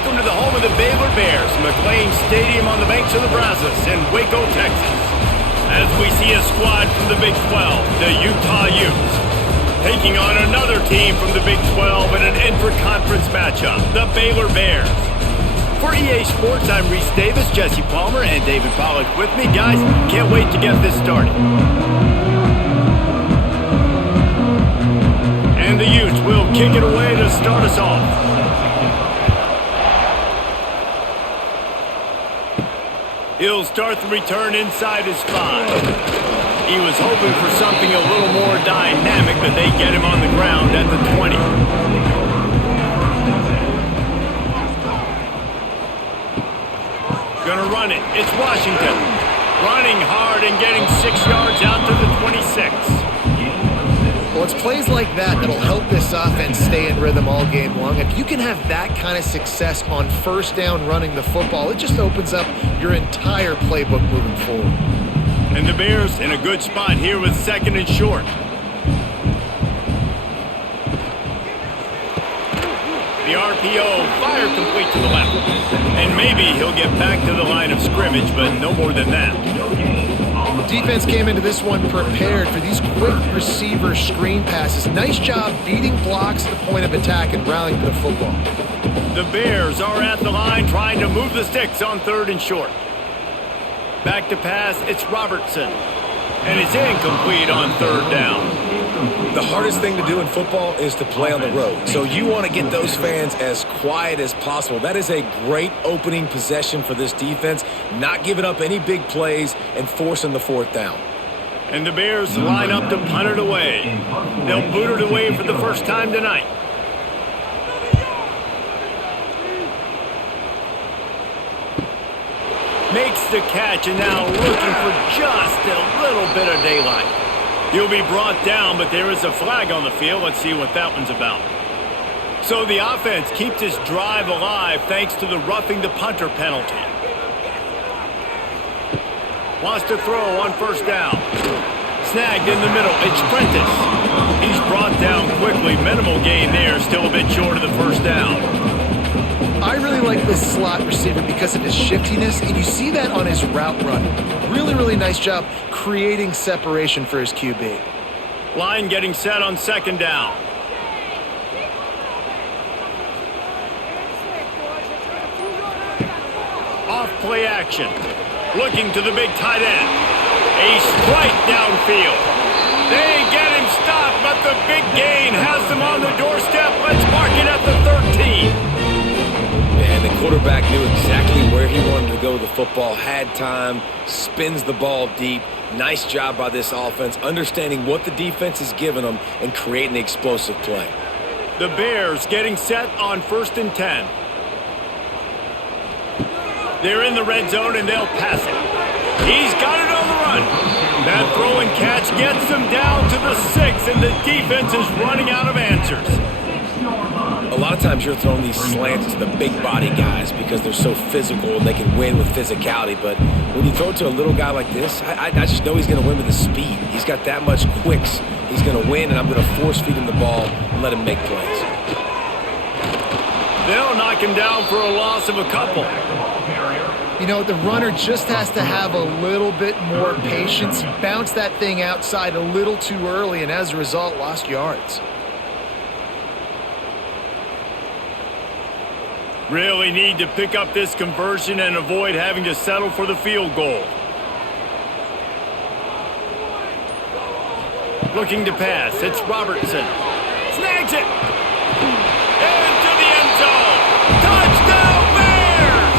Welcome to the home of the Baylor Bears, McLean Stadium on the banks of the Brazos in Waco, Texas. As we see a squad from the Big 12, the Utah Utes, taking on another team from the Big 12 in an intra-conference matchup, the Baylor Bears. For EA Sports, I'm Reese Davis, Jesse Palmer, and David Pollack with me. Guys, can't wait to get this started. And the Utes will kick it away to start us off. He'll start the return inside his 5. He was hoping for something a little more dynamic, but they get him on the ground at the 20. Gonna run it. It's Washington. Running hard and getting 6 yards out to the 26. Well, it's plays like that that'll help this offense stay in rhythm all game long. If you can have that kind of success on first down running the football, it just opens up your entire playbook moving forward. And the Bears in a good spot here with 2nd and short. The RPO fired complete to the left. And maybe he'll get back to the line of scrimmage, but no more than that. Defense came into this one prepared for these quick receiver screen passes. Nice job beating blocks at the point of attack and rallying to the football. The Bears are at the line trying to move the sticks on 3rd and short. Back to pass, it's Robertson. And it's incomplete on 3rd down. The hardest thing to do in football is to play on the road. So you want to get those fans as quiet as possible. That is a great opening possession for this defense, not giving up any big plays and forcing the 4th down. And the Bears line up to punt it away. They'll boot it away for the first time tonight. Makes the catch and now looking for just a little bit of daylight. He'll be brought down, but there is a flag on the field. Let's see what that one's about. So the offense keeps this drive alive thanks to the roughing the punter penalty. Wants to throw on 1st down. Snagged in the middle. It's Prentice. He's brought down quickly. Minimal gain there. Still a bit short of the 1st down. I really like this slot receiver because of his shiftiness, and you see that on his route run. Really, really nice job creating separation for his QB. Line getting set on 2nd down. Off play action. Looking to the big tight end. A strike downfield. They get him stopped, but the big gain has them on the doorstep. Let's mark it at the 13. And the quarterback knew exactly where he wanted to go with the football, had time, spins the ball deep. Nice job by this offense, understanding what the defense is giving them and creating the explosive play. The Bears getting set on 1st and 10. They're in the red zone and they'll pass it. He's got it on the run. That throw and catch gets them down to the 6, and the defense is running out of answers. A lot of times you're throwing these slants to the big body guys because they're so physical and they can win with physicality. But when you throw it to a little guy like this, I just know he's going to win with his speed. He's got that much quicks. He's going to win, and I'm going to force feed him the ball and let him make plays. They'll knock him down for a loss of a couple. You know, the runner just has to have a little bit more patience. He bounced that thing outside a little too early, and as a result, lost yards. Really need to pick up this conversion and avoid having to settle for the field goal. Looking to pass. It's Robertson. Snags it. Into the end zone. Touchdown Bears!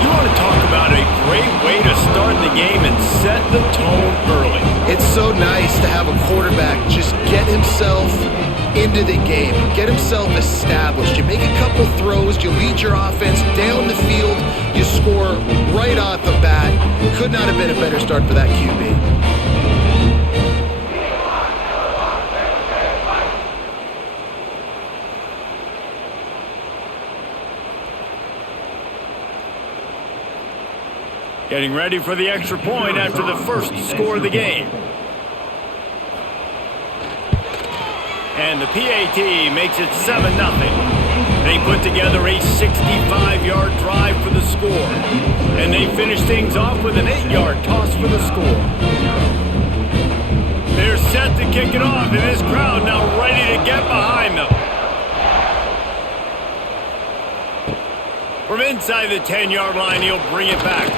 You want to talk about a great way to start the game and set the tone early. It's so nice to have a quarterback just get himself into the game, get himself established. You make a couple throws, you lead your offense down the field, you score right off the bat. Could not have been a better start for that QB. Getting ready for the extra point after the first score of the game. And the PAT makes it 7-0. They put together a 65-yard drive for the score. And they finish things off with an 8-yard toss for the score. They're set to kick it off, and this crowd now ready to get behind them. From inside the 10-yard line, he'll bring it back.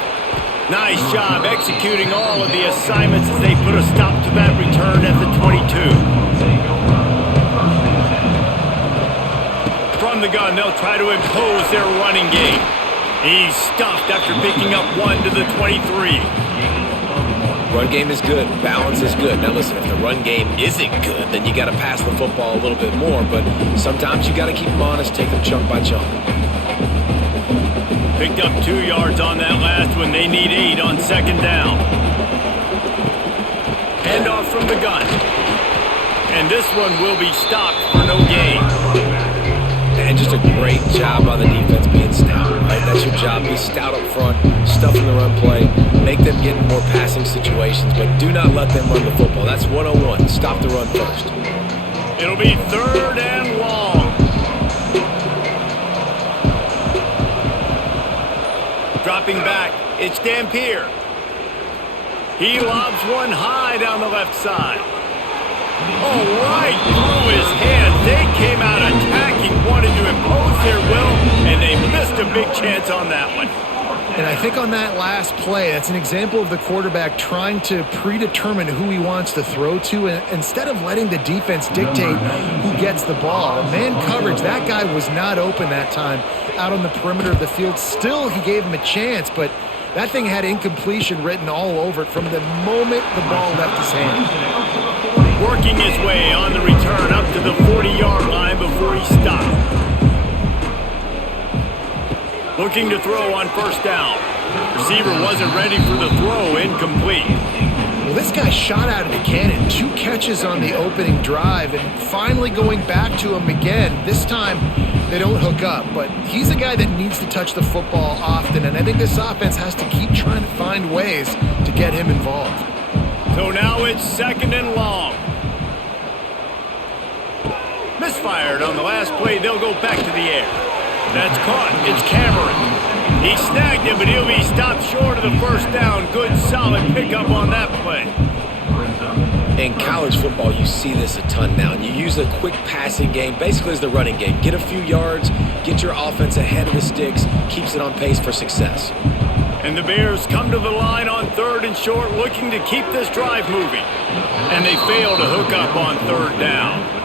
Nice job executing all of the assignments as they put a stop to that return at the 22. From the gun, they'll try to impose their running game. He's stuffed after picking up 1 to the 23. Run game is good. Balance is good. Now listen, if the run game isn't good, then you got to pass the football a little bit more. But sometimes you got to keep them honest, take them chunk by chunk. Picked up 2 yards on that last one. They need 8 on second down. Handoff from the gun. And this one will be stopped for no gain. And just a great job by the defense being stout, right? That's your job. Be stout up front, stuff in the run play, make them get in more passing situations, but do not let them run the football. That's 101. Stop the run first. It'll be 3rd and long. Dropping back, it's Dampier. He lobs one high down the left side. Oh, right through his hands. They came out attacking, wanted to impose their will, and they missed a big chance on that one. And I think on that last play, that's an example of the quarterback trying to predetermine who he wants to throw to, and instead of letting the defense dictate who gets the ball. Man coverage, that guy was not open that time out on the perimeter of the field. Still, he gave him a chance, but that thing had incompletion written all over it from the moment the ball left his hand. Working his way on the return up to the 40-yard line before he stopped. Looking to throw on first down. Receiver wasn't ready for the throw, incomplete. Well, this guy shot out of the cannon. 2 catches on the opening drive, and finally going back to him again. This time, they don't hook up, but he's a guy that needs to touch the football often, and I think this offense has to keep trying to find ways to get him involved. So now it's 2nd and long. Misfired on the last play. They'll go back to the air. That's caught. It's Cameron. He snagged it, but he'll be stopped short of the first down. Good, solid pickup on that play. In college football, you see this a ton now. And you use a quick passing game, basically as the running game. Get a few yards, get your offense ahead of the sticks, keeps it on pace for success. And the Bears come to the line on 3rd and short, looking to keep this drive moving. And they fail to hook up on 3rd down.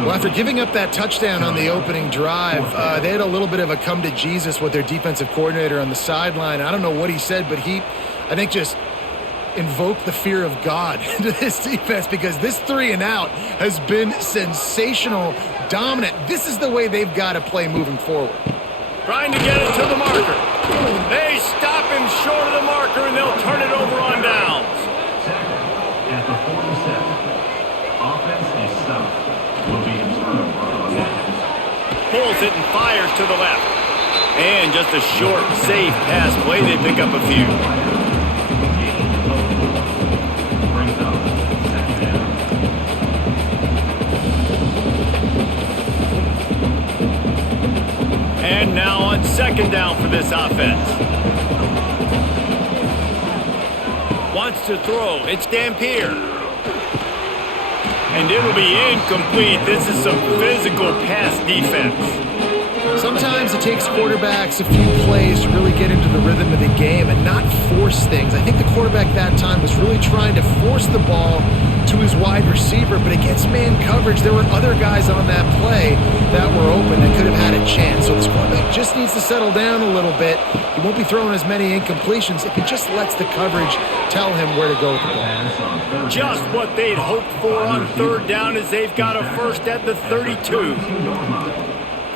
Well, after giving up that touchdown on the opening drive, they had a little bit of a come to Jesus with their defensive coordinator on the sideline. I don't know what he said, but he, I think, just invoked the fear of God into this defense, because this 3 and out has been sensational, dominant. This is the way they've got to play moving forward. Trying to get it to the marker. They stop him short of the marker, and they'll turn it over on downs. At the 47, offense is stopped. Pulls it and fires to the left. And just a short, safe pass play. They pick up a few. And now on 2nd down for this offense. Wants to throw. It's Dampier. And it'll be incomplete. This is some physical pass defense. Sometimes it takes quarterbacks a few plays to really get into the rhythm of the game and not force things. I think the quarterback that time was really trying to force the ball to his wide receiver, but against man coverage, there were other guys on that play that were open that could have had a chance. So this quarterback just needs to settle down a little bit. He won't be throwing as many incompletions if he just lets the coverage tell him where to go with the ball. Just what they'd hoped for on 3rd down, as they've got a first at the 32.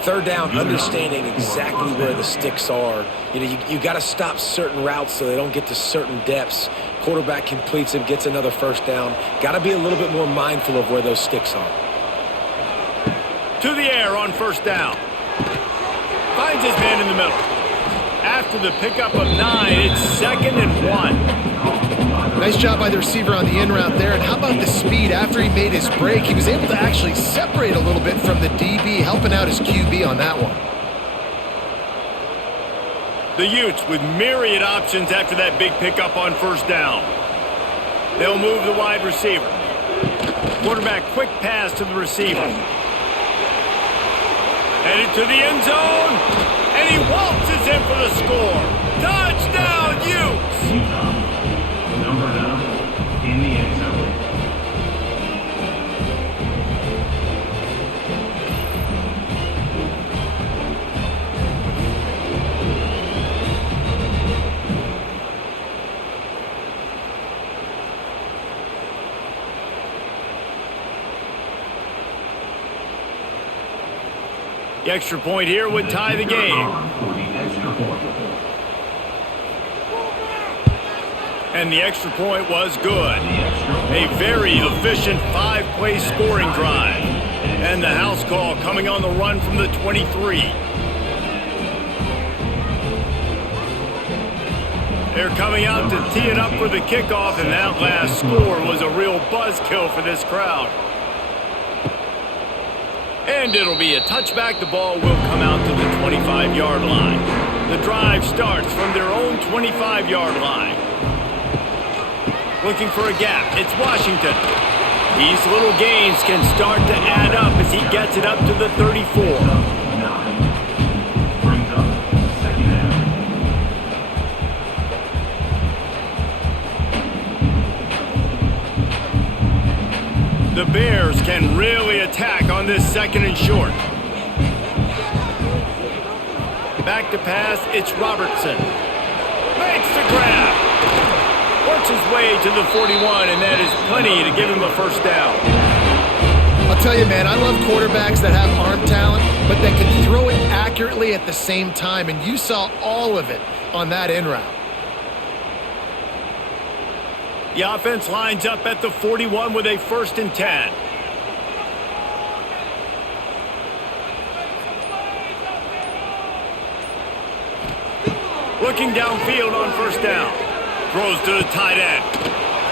3rd down, understanding exactly where the sticks are. You know, you got to stop certain routes so they don't get to certain depths. Quarterback completes it, gets another first down. Got to be a little bit more mindful of where those sticks are. To the air on first down. Finds his man in the middle. After the pickup of 9, it's 2nd and 1. Nice job by the receiver on the in route there. And how about the speed? After he made his break, he was able to actually separate a little bit from the DB, helping out his QB on that one. The Utes with myriad options after that big pickup on first down. They'll move the wide receiver. Quarterback quick pass to the receiver. Headed to the end zone. And he waltzes in for the score. Touchdown, Utes! Utah. Number 9 in the end zone. The extra point here would tie the game. And the extra point was good. A very efficient 5-play scoring drive. And the house call coming on the run from the 23. They're coming out to tee it up for the kickoff, and that last score was a real buzzkill for this crowd. And it'll be a touchback. The ball will come out to the 25-yard line. The drive starts from their own 25-yard line. Looking for a gap. It's Washington. These little gains can start to add up as he gets it up to the 34. Brings up second down. The Bears can really attack on this second and short. Back to pass, it's Robertson. Makes the grab. Works his way to the 41, and that is plenty to give him a first down. I'll tell you, man, I love quarterbacks that have arm talent, but that can throw it accurately at the same time, and you saw all of it on that in route. The offense lines up at the 41 with a 1st and 10. Looking downfield on first down. Throws to the tight end.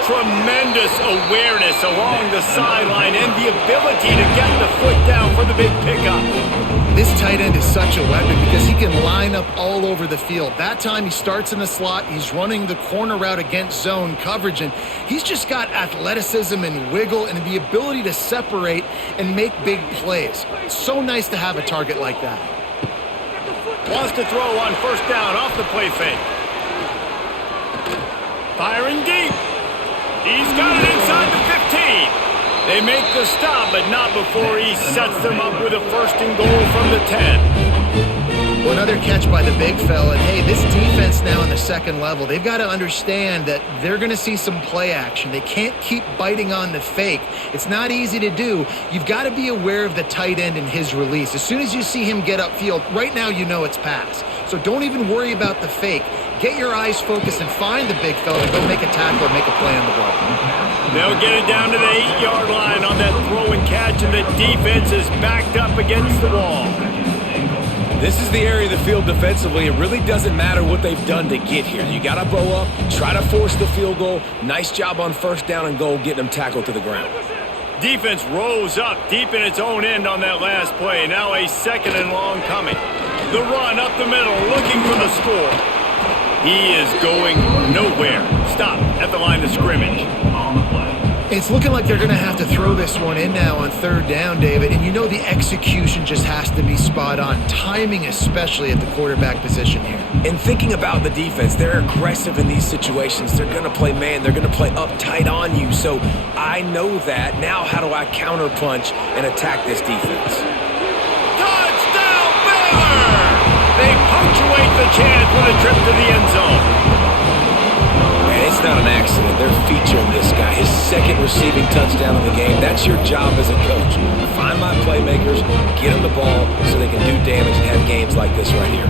Tremendous awareness along the sideline and the ability to get the foot down for the big pickup. This tight end is such a weapon because he can line up all over the field. That time he starts in the slot, he's running the corner route against zone coverage, and he's just got athleticism and wiggle and the ability to separate and make big plays. It's so nice to have a target like that. Wants to throw on first down off the play fake. Firing deep. He's got it inside the 15. They make the stop, but not before he sets them up with a 1st and goal from the 10. Well, another catch by the big fella. And hey, this defense now in the second level, they've got to understand that they're going to see some play action. They can't keep biting on the fake. It's not easy to do. You've got to be aware of the tight end and his release. As soon as you see him get upfield, right now you know it's pass. So don't even worry about the fake. Get your eyes focused and find the big fella and go make a tackle or make a play on the ball. They'll get it down to the 8-yard line on that throw and catch, and the defense is backed up against the wall. This is the area of the field defensively. It really doesn't matter what they've done to get here. You got to bow up, try to force the field goal. Nice job on first down and goal, getting them tackled to the ground. Defense rose up deep in its own end on that last play. Now a 2nd and long coming. The run up the middle, looking for the score. He is going nowhere. Stop at the line of scrimmage. On the play. It's looking like they're going to have to throw this one in now on 3rd down, David. And you know the execution just has to be spot on. Timing especially at the quarterback position here. And thinking about the defense, they're aggressive in these situations. They're going to play man. They're going to play up tight on you. So I know that. Now how do I counterpunch and attack this defense? Touchdown, Baylor! They punctuate the chance with a trip to the end zone. And it's not an accident. They're featuring this guy. His 2nd receiving touchdown of the game. That's your job as a coach. Find my playmakers, get them the ball so they can do damage and have games like this right here.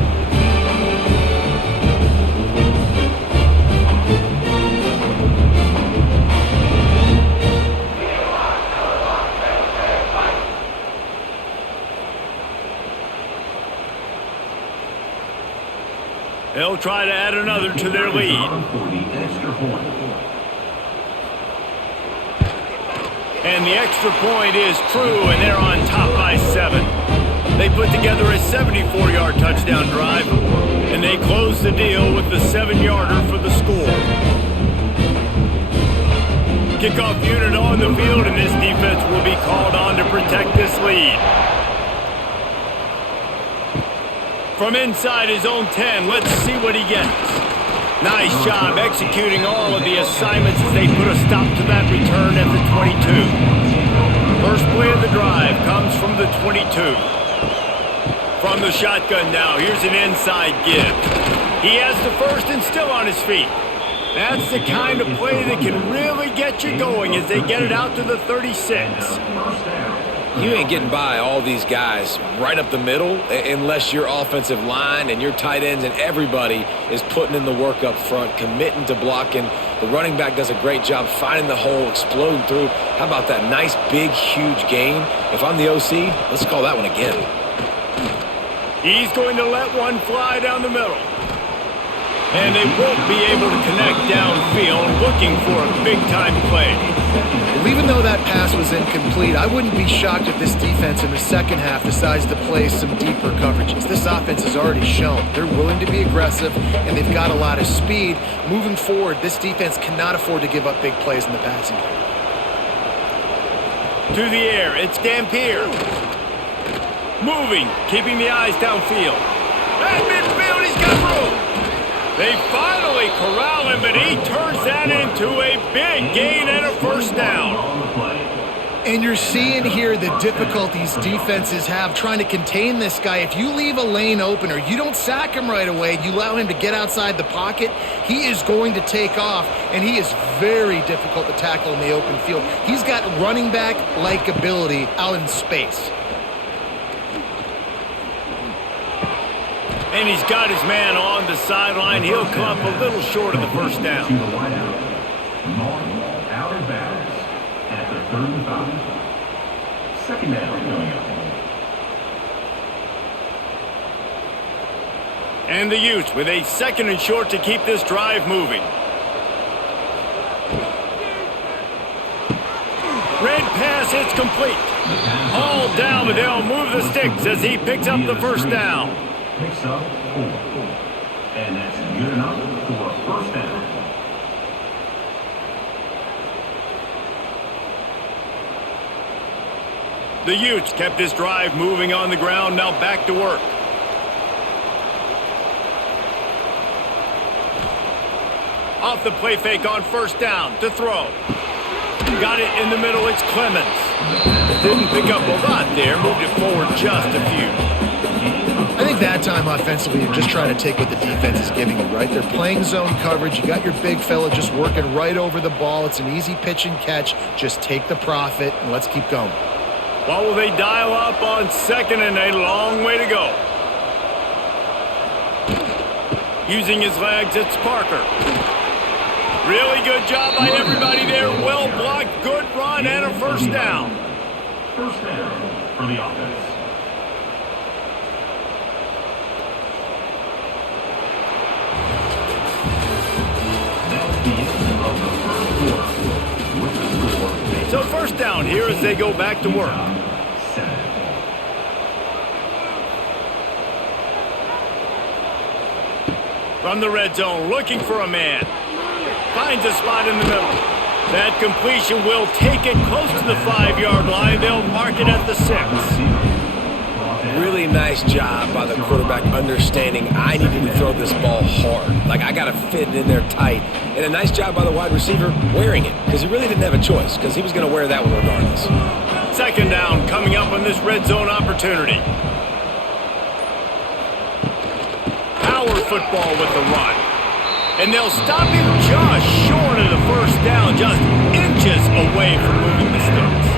They'll try to add another to their lead. And the extra point is true, and they're on top by 7. They put together a 74-yard touchdown drive, and they close the deal with the 7-yarder for the score. Kickoff unit on the field, and this defense will be called on to protect this lead. From inside his own 10, let's see what he gets. Nice job executing all of the assignments as they put a stop to that return at the 22. First play of the drive comes from the 22. From the shotgun now, here's an inside give. He has the first and still on his feet. That's the kind of play that can really get you going as they get it out to the 36. You ain't getting by all these guys right up the middle unless your offensive line and your tight ends and everybody is putting in the work up front, committing to blocking. The running back does a great job finding the hole, exploding through. How about that nice, big, huge gain? If I'm the OC, let's call that one again. He's going to let one fly down the middle. And they won't be able to connect downfield, looking for a big-time play. Well, even though that pass was incomplete, I wouldn't be shocked if this defense in the second half decides to play some deeper coverages. This offense has already shown they're willing to be aggressive, and they've got a lot of speed. Moving forward, this defense cannot afford to give up big plays in the passing game. To the air, it's Dampier. Moving, keeping the eyes downfield. At midfield, he's got room. They finally corral him, but he turns that into a big gain and a first down. And you're seeing here the difficulties defenses have trying to contain this guy. If you leave a lane open or you don't sack him right away, you allow him to get outside the pocket, he is going to take off, and he is very difficult to tackle in the open field. He's got running back-like ability out in space. And he's got his man on the sideline. He'll come up a little short of the first down. Out of bounds at the 35. Second down coming up. And the Utes with a second and short to keep this drive moving. Red pass, it's complete. All down, but they'll move the sticks as he picks up the first down. Picks up 4. And that's good enough for a first down. The Utes kept this drive moving on the ground, now back to work. Off the play fake on first down to throw. Got it in the middle, it's Clemens. Didn't pick up a lot there, moved it forward just a few. I think that time offensively, you're just trying to take what the defense is giving you, right? They're playing zone coverage. You got your big fella just working right over the ball. It's an easy pitch and catch. Just take the profit, and let's keep going. Well, will they dial up on second and a long way to go? Using his legs, it's Parker. Really good job by everybody there. Well blocked, good run, and a first down. First down for the offense. So first down here as they go back to work. From the red zone, looking for a man. Finds a spot in the middle. That completion will take it close to the 5-yard line. They'll mark it at the 6. Really nice job by the quarterback understanding I needed to throw this ball hard. Like, I got to fit it in there tight. And a nice job by the wide receiver wearing it, because he really didn't have a choice, because he was going to wear that one regardless. Second down coming up on this red zone opportunity. Power football with the run. And they'll stop him just short of the first down, just inches away from moving the sticks.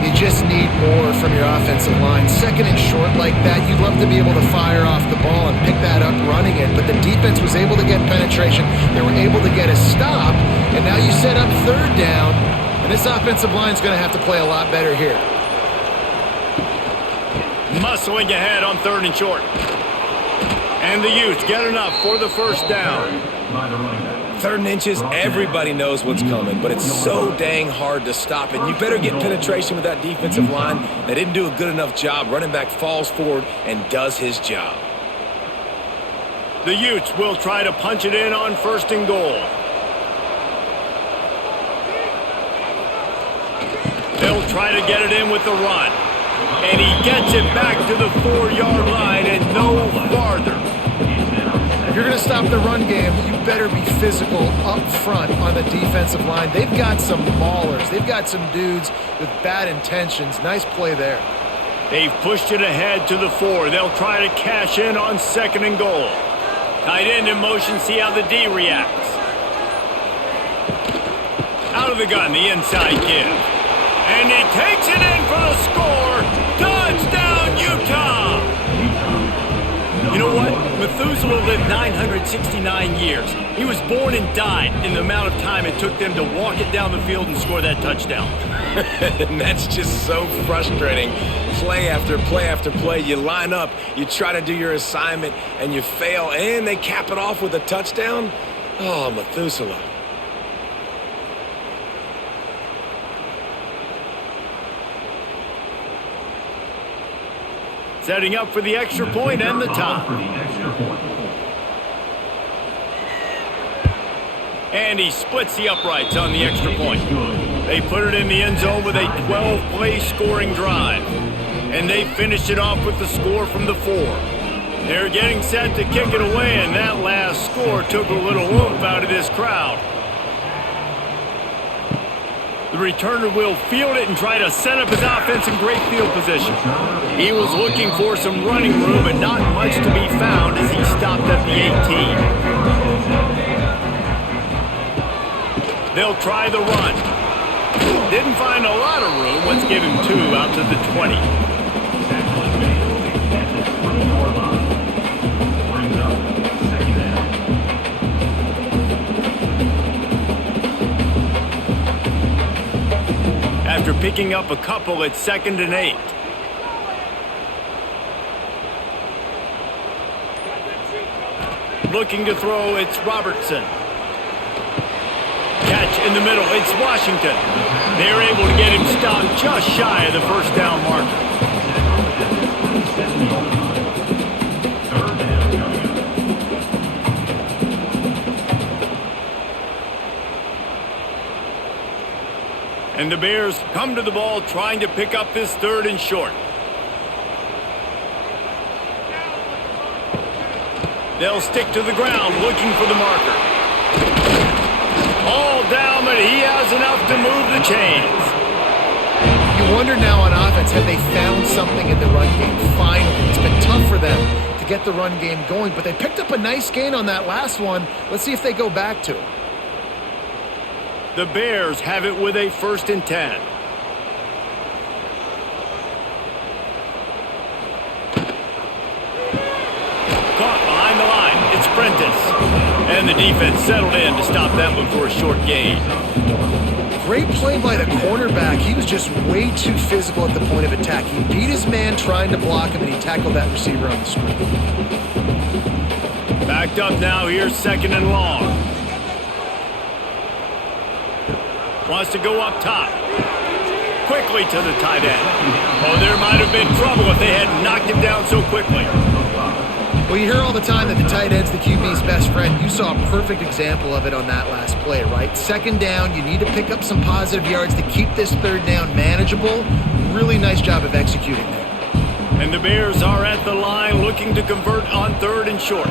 You just need more from your offensive line. Second and short like that, you'd love to be able to fire off the ball and pick that up running it, but the defense was able to get penetration. They were able to get a stop, and now you set up third down, and this offensive line's going to have to play a lot better here. Muscling ahead on third and short. And the Utes get enough for the first down. By the running back. 3rd and inches, everybody knows what's coming, but it's so dang hard to stop it. You better get penetration with that defensive line. They didn't do a good enough job. Running back falls forward and does his job. The Utes will try to punch it in on 1st and goal. They'll try to get it in with the run. And he gets it back to the 4-yard line and no farther. If you're going to stop the run game, you better be physical up front on the defensive line. They've got some maulers. They've got some dudes with bad intentions. Nice play there. They've pushed it ahead to the 4. They'll try to cash in on 2nd and goal. Tight end in motion, see how the D reacts. Out of the gun, the inside give. And he takes it in for the score. Touchdown, Utah! You know what? Methuselah lived 969 years. He was born and died in the amount of time it took them to walk it down the field and score that touchdown. And that's just so frustrating. Play after play after play, you line up, you try to do your assignment, and you fail, and they cap it off with a touchdown? Oh, Methuselah. Setting up for the extra point and the top. And he splits the uprights on the extra point. They put it in the end zone with a 12-play scoring drive. And they finished it off with the score from the 4. They're getting set to kick it away, and that last score took a little oomph out of this crowd. The returner will field it and try to set up his offense in great field position. He was looking for some running room, but not much to be found as he stopped at the 18. They'll try the run. Didn't find a lot of room. Let's give him 2 out to the 20. After picking up a couple at 2nd and 8. Looking to throw, it's Robertson. Catch in the middle, it's Washington. They're able to get him stopped just shy of the first down marker. And the Bears come to the ball trying to pick up this 3rd and short. They'll stick to the ground looking for the marker. All down, but he has enough to move the chains. You wonder now on offense, have they found something in the run game? Finally, it's been tough for them to get the run game going, but they picked up a nice gain on that last one. Let's see if they go back to it. The Bears have it with a 1st and 10. Caught behind the line. It's Prentice. And the defense settled in to stop that one for a short gain. Great play by the cornerback. He was just way too physical at the point of attack. He beat his man trying to block him, and he tackled that receiver on the screen. Backed up now. Here's 2nd and long. Wants to go up top. Quickly to the tight end. Oh, there might have been trouble if they hadn't knocked him down so quickly. Well, you hear all the time that the tight end's the QB's best friend. You saw a perfect example of it on that last play, right? 2nd down, you need to pick up some positive yards to keep this 3rd down manageable. Really nice job of executing there. And the Bears are at the line looking to convert on 3rd and short.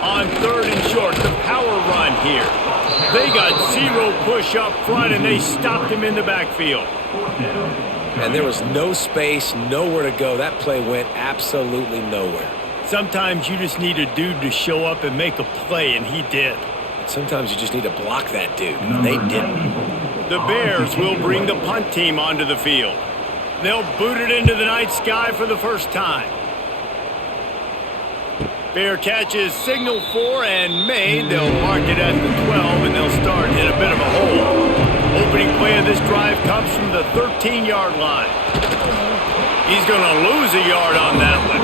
On 3rd and short, the power run here. They got 0 push up front, and they stopped him in the backfield. And there was no space, nowhere to go. That play went absolutely nowhere. Sometimes you just need a dude to show up and make a play, and he did. Sometimes you just need to block that dude, and they didn't. The Bears will bring the punt team onto the field. They'll boot it into the night sky for the first time. Bear catches signal for and made. They'll mark it at the 12, and they'll start in a bit of a hole. Opening play of this drive comes from the 13-yard line. He's going to lose a yard on that one.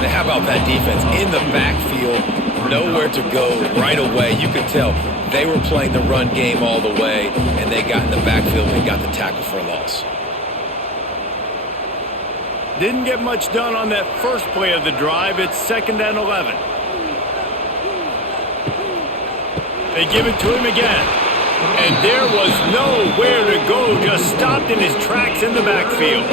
And how about that defense in the backfield, nowhere to go right away. You could tell they were playing the run game all the way, and they got in the backfield and got the tackle for a loss. Didn't get much done on that first play of the drive. It's 2nd and 11. They give it to him again. And there was nowhere to go, just stopped in his tracks in the backfield.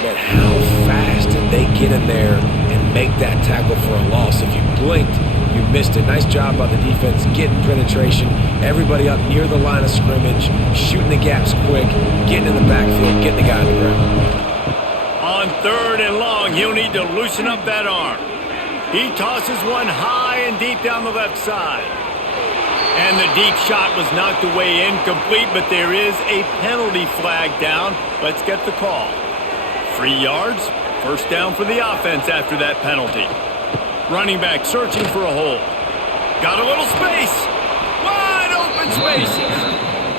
But how fast did they get in there and make that tackle for a loss? If you blinked, you missed it. Nice job by the defense, getting penetration, everybody up near the line of scrimmage, shooting the gaps quick, getting in the backfield, getting the guy on the ground. On 3rd and long, he'll need to loosen up that arm. He tosses one high and deep down the left side. And the deep shot was knocked away incomplete, but there is a penalty flag down. Let's get the call. 3 yards, 1st down for the offense after that penalty. Running back searching for a hole. Got a little space. Wide open spaces.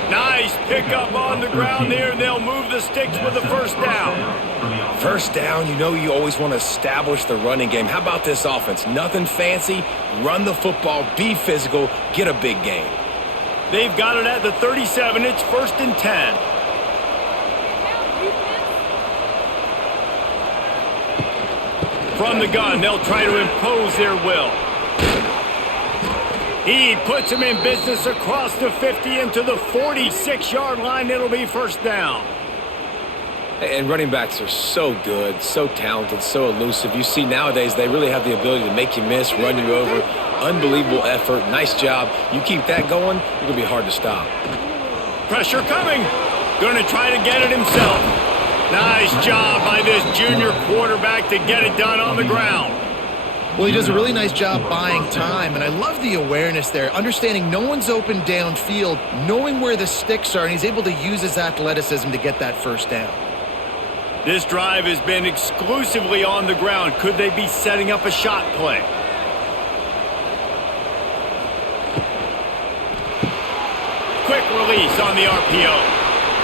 Nice pickup on the ground there, and they'll move the sticks with the 1st down. 1st down, you know you always want to establish the running game. How about this offense? Nothing fancy. Run the football, be physical, get a big gain. They've got it at the 37. It's 1st and 10. From the gun, they'll try to impose their will. He puts him in business across the 50 into the 46-yard line. It'll be 1st down. And running backs are so good, so talented, so elusive. You see nowadays they really have the ability to make you miss, run you over. Unbelievable effort. Nice job. You keep that going, you're going to be hard to stop. Pressure coming. Going to try to get it himself. Nice job by this junior quarterback to get it done on the ground. Well, he does a really nice job buying time, and I love the awareness there, understanding no one's open downfield, knowing where the sticks are, and he's able to use his athleticism to get that 1st down. This drive has been exclusively on the ground. Could they be setting up a shot play? Quick release on the RPO.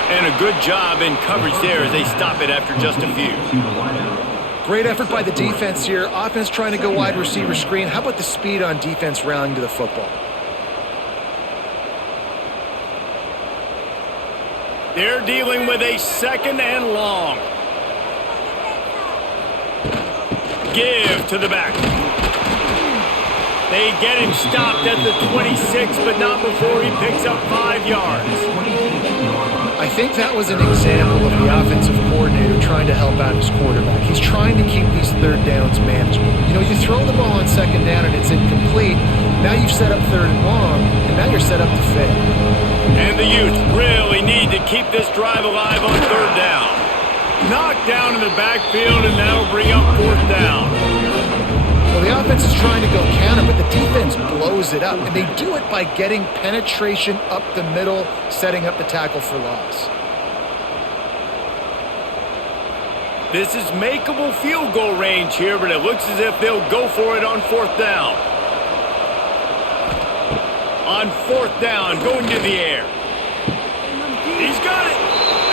And a good job in coverage there as they stop it after just a few. Great effort by the defense here. Offense trying to go wide receiver screen. How about the speed on defense rallying to the football? They're dealing with a 2nd and long. Give to the back. They get him stopped at the 26, but not before he picks up 5 yards. I think that was an example of the offensive coordinator trying to help out his quarterback. He's trying to keep these 3rd downs manageable. You know, you throw the ball on 2nd down and it's incomplete. Now you've set up 3rd and long, and now you're set up to fail. And the youth really need to keep this drive alive on 3rd down. Knocked down in the backfield, and that'll bring up 4th down. Well, the offense is trying to go counter, but the defense blows it up, and they do it by getting penetration up the middle, setting up the tackle for loss. This is makeable field goal range here, but it looks as if they'll go for it on 4th down. On 4th down, going to the air. He's got it,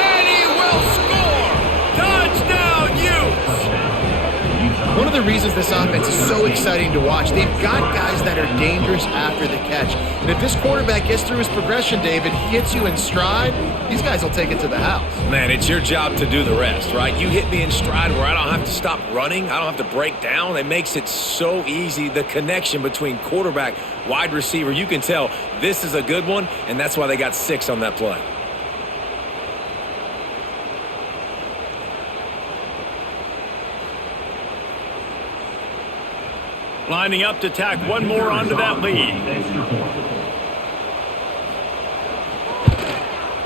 and he will score! Touchdown, Utes! One of the reasons this offense is so exciting to watch, they've got guys that are dangerous after the catch. And if this quarterback gets through his progression, David, he hits you in stride, these guys will take it to the house. Man, it's your job to do the rest, right? You hit me in stride where I don't have to stop running. I don't have to break down. It makes it so easy. The connection between quarterback, wide receiver, you can tell this is a good one, and that's why they got 6 on that play. Lining up to tack one more onto that lead.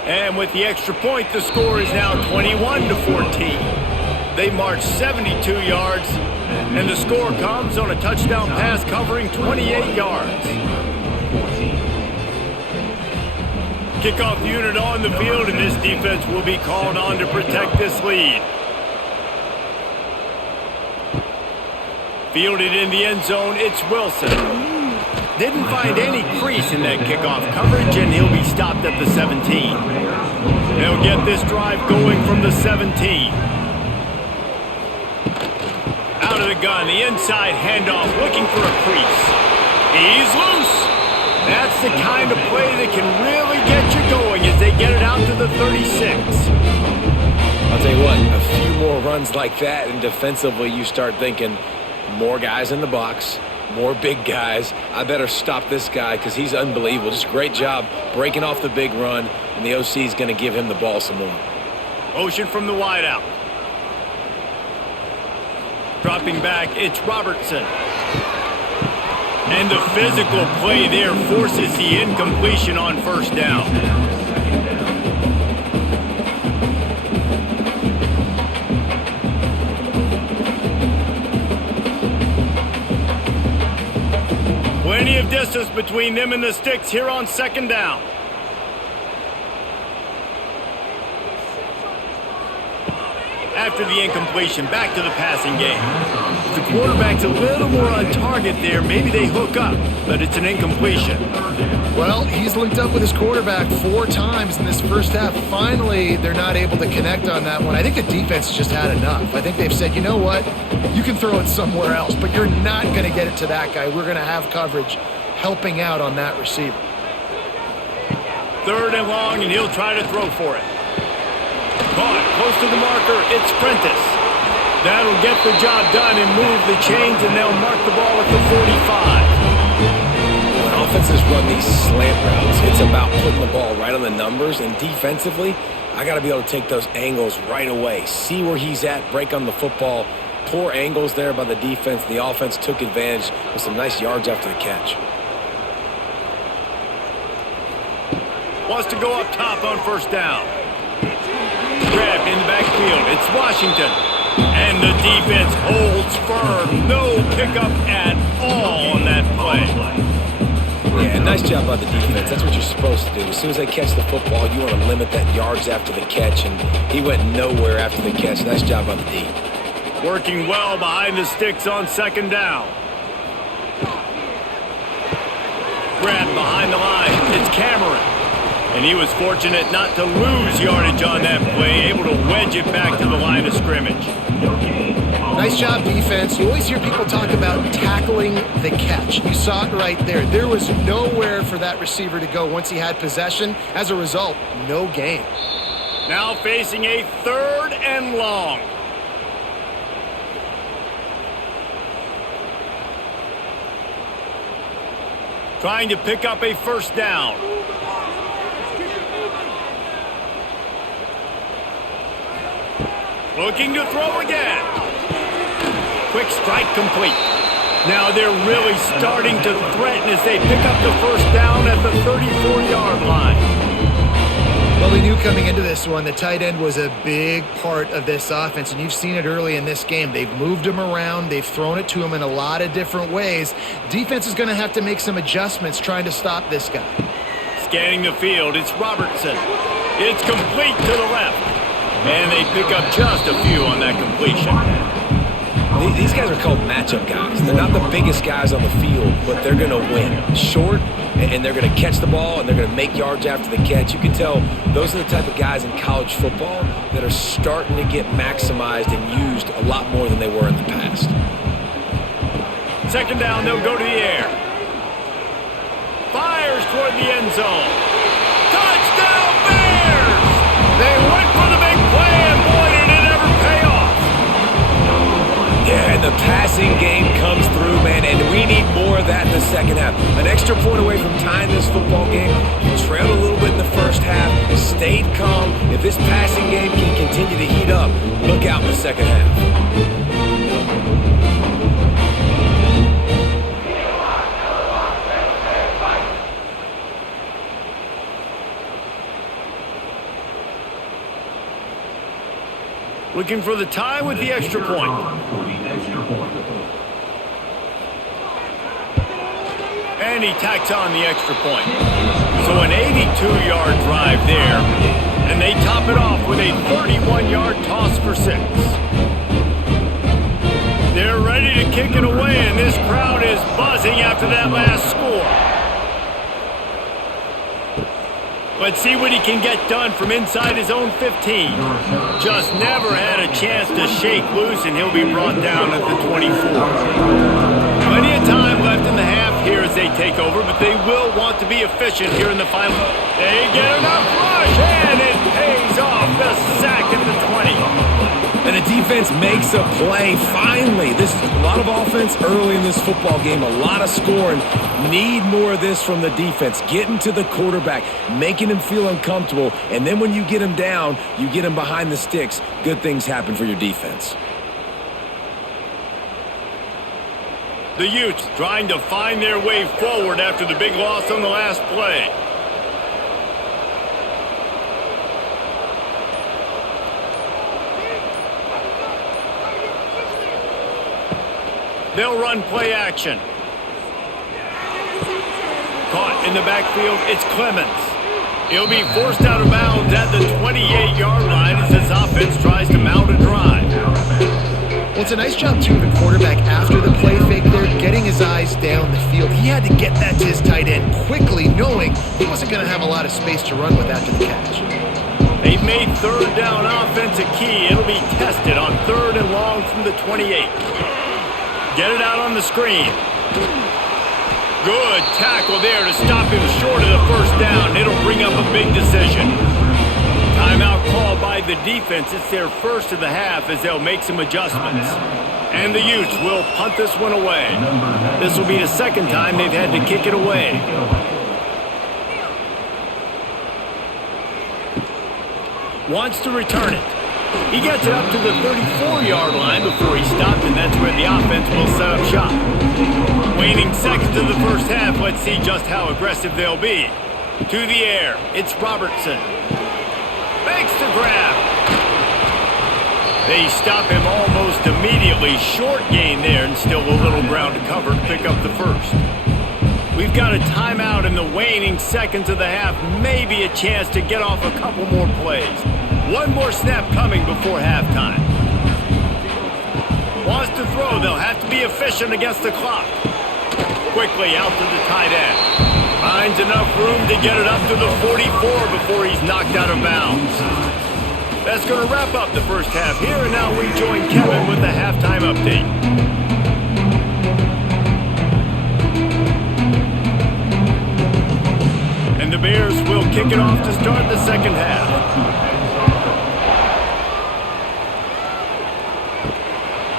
And with the extra point, the score is now 21-14. They march 72 yards, and the score comes on a touchdown pass covering 28 yards. Kickoff unit on the field, and this defense will be called on to protect this lead. Fielded in the end zone, it's Wilson. Didn't find any crease in that kickoff coverage, and he'll be stopped at the 17. They'll get this drive going from the 17. Out of the gun, the inside handoff, looking for a crease. He's loose. That's the kind of play that can really get you going as they get it out to the 36. I'll tell you what, a few more runs like that, and defensively you start thinking, more guys in the box, more big guys. I better stop this guy because he's unbelievable. Just great job breaking off the big run, and the OC is going to give him the ball some more. Motion from the wideout. Dropping back, it's Robertson. And the physical play there forces the incompletion on first down. Plenty of distance between them and the sticks here on second down. After the incompletion, back to the passing game. If the quarterback's a little more on target there, maybe they hook up, but it's an incompletion. Well, he's linked up with his quarterback 4 times in this first half. Finally, they're not able to connect on that one. I think the defense just had enough. I think they've said, you know what, you can throw it somewhere else, but you're not going to get it to that guy. We're going to have coverage helping out on that receiver. 3rd and long, and he'll try to throw for it. Caught close to the marker, it's Prentice. That'll get the job done and move the chains, and they'll mark the ball at the 45. When offenses run these slant routes, it's about putting the ball right on the numbers, and defensively, I got to be able to take those angles right away. See where he's at, break on the football. Poor angles there by the defense. The offense took advantage with some nice yards after the catch. Wants to go up top on first down. Grabbed in the backfield. It's Washington. And the defense holds firm. No pickup at all on that play. Yeah, nice job by the defense. That's what you're supposed to do. As soon as they catch the football, you want to limit that yards after the catch, and he went nowhere after the catch. Nice job by the D. Working well behind the sticks on second down. Grabbed behind the line. It's Cameron. And he was fortunate not to lose yardage on that play, able to wedge it back to the line of scrimmage. Nice job, defense. You always hear people talk about tackling the catch. You saw it right there. There was nowhere for that receiver to go once he had possession. As a result, no gain. Now facing a 3rd and long. Trying to pick up a first down. Looking to throw again. Quick strike complete. Now they're really starting to threaten as they pick up the first down at the 34-yard line. Well, we knew coming into this one the tight end was a big part of this offense, and you've seen it early in this game. They've moved him around. They've thrown it to him in a lot of different ways. Defense is going to have to make some adjustments trying to stop this guy. Scanning the field, it's Robertson. It's complete to the left. And they pick up just a few on that completion. These guys are called matchup guys. They're not the biggest guys on the field, but they're going to win. Short, and they're going to catch the ball, and they're going to make yards after the catch. You can tell those are the type of guys in college football that are starting to get maximized and used a lot more than they were in the past. Second down, they'll go to the air. Fires toward the end zone. Touchdown, Bears! They went for the big play, and boy, did it ever pay off. Yeah, and the passing game comes through, man, and we need more of that in the second half. An extra point away from tying this football game. You trailed a little bit in the first half, stayed calm. If this passing game can continue to heat up, look out in the second half. Looking for the tie with the extra point. And he tacks on the extra point. So an 82-yard drive there. And they top it off with a 31-yard toss for 6. They're ready to kick it away, and this crowd is buzzing after that last score. Let's see what he can get done from inside his own 15. Just never had a chance to shake loose, and he'll be brought down at the 24. Plenty of time left in the half here as they take over, but they will want to be efficient here in the final. They get enough rush, and it pays off. The sack at the 20. And the defense makes a play, finally. This is a lot of offense early in this football game, a lot of scoring. Need more of this from the defense. Getting to the quarterback, making him feel uncomfortable, and then when you get him down, you get him behind the sticks. Good things happen for your defense. The Utes trying to find their way forward after the big loss on the last play. They'll run play action. Caught in the backfield, it's Clemens. He'll be forced out of bounds at the 28-yard line as this offense tries to mount a drive. Well, it's a nice job, too, of the quarterback after the play fake there, getting his eyes down the field. He had to get that to his tight end quickly, knowing he wasn't going to have a lot of space to run with after the catch. They've made third down offense a key. It'll be tested on 3rd and long from the 28. Get it out on the screen. Good tackle there to stop him short of the first down. It'll bring up a big decision. Timeout called by the defense. It's their first of the half as they'll make some adjustments. And the Utes will punt this one away. This will be the second time they've had to kick it away. Wants to return it. He gets it up to the 34-yard line before he stopped, and that's where the offense will set up shop. Waning seconds of the first half, let's see just how aggressive they'll be. To the air, it's Robertson. Makes the grab. They stop him almost immediately. Short gain there, and still a little ground to cover to pick up the first. We've got a timeout in the waning seconds of the half, maybe a chance to get off a couple more plays. One more snap coming before halftime. Wants to throw. They'll have to be efficient against the clock. Quickly out to the tight end. Finds enough room to get it up to the 44 before he's knocked out of bounds. That's going to wrap up the first half here, and now we join Kevin with the halftime update. And the Bears will kick it off to start the second half.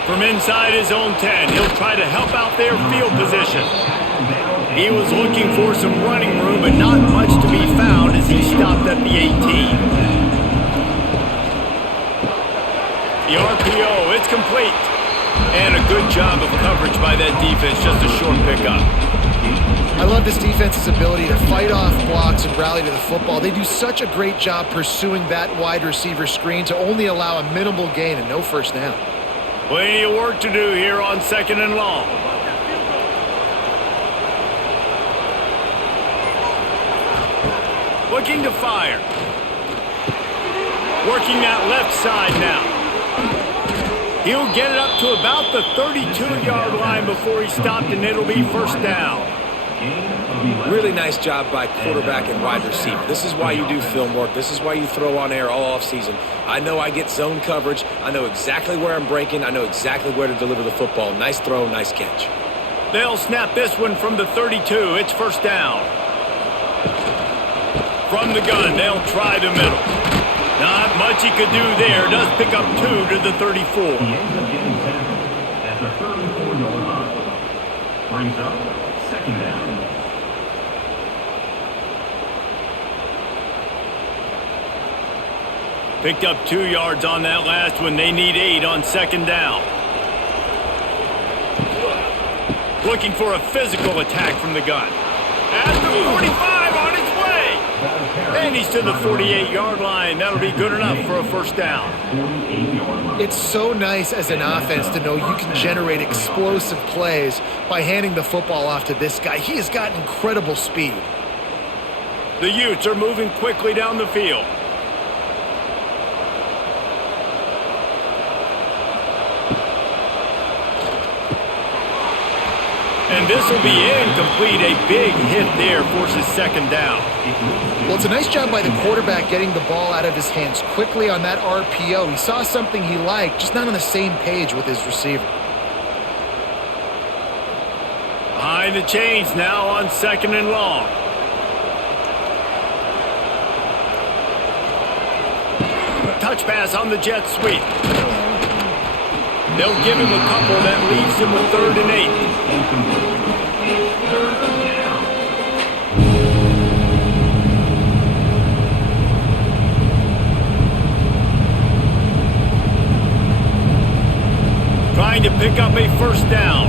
From inside his own 10, he'll try to help out their field position. He was looking for some running room, but not much to be found as he stopped at the 18. The RPO, it's complete. And a good job of coverage by that defense, just a short pickup. I love this defense's ability to fight off blocks and rally to the football. They do such a great job pursuing that wide receiver screen to only allow a minimal gain and no first down. Plenty of work to do here on 2nd and long. Looking to fire. Working that left side now. He'll get it up to about the 32-yard line before he stopped, and it'll be first down. Really nice job by quarterback and wide receiver. This is why you do film work. This is why you throw on air all off season. I know I get zone coverage. I know exactly where I'm breaking. I know exactly where to deliver the football. Nice throw, nice catch. They'll snap this one from the 32. It's first down. From the gun, they'll try the middle. Not much he could do there. Does pick up 2 to the 34. He ends up getting tackled at the 34-yard line. Brings up second down. Picked up 2 yards on that last one. They need 8 on second down. Looking for a physical attack from the gun. At the 45 on its way. And he's to the 48-yard line. That'll be good enough for a first down. It's so nice as an offense to know you can generate explosive plays by handing the football off to this guy. He has got incredible speed. The Utes are moving quickly down the field. And this will be incomplete. A big hit there forces second down. Well, it's a nice job by the quarterback getting the ball out of his hands quickly on that RPO. He saw something he liked, just not on the same page with his receiver. Behind the chains now on second and long. Touch pass on the jet sweep. They'll give him a couple that leaves him with 3rd and 8. Trying to pick up a first down.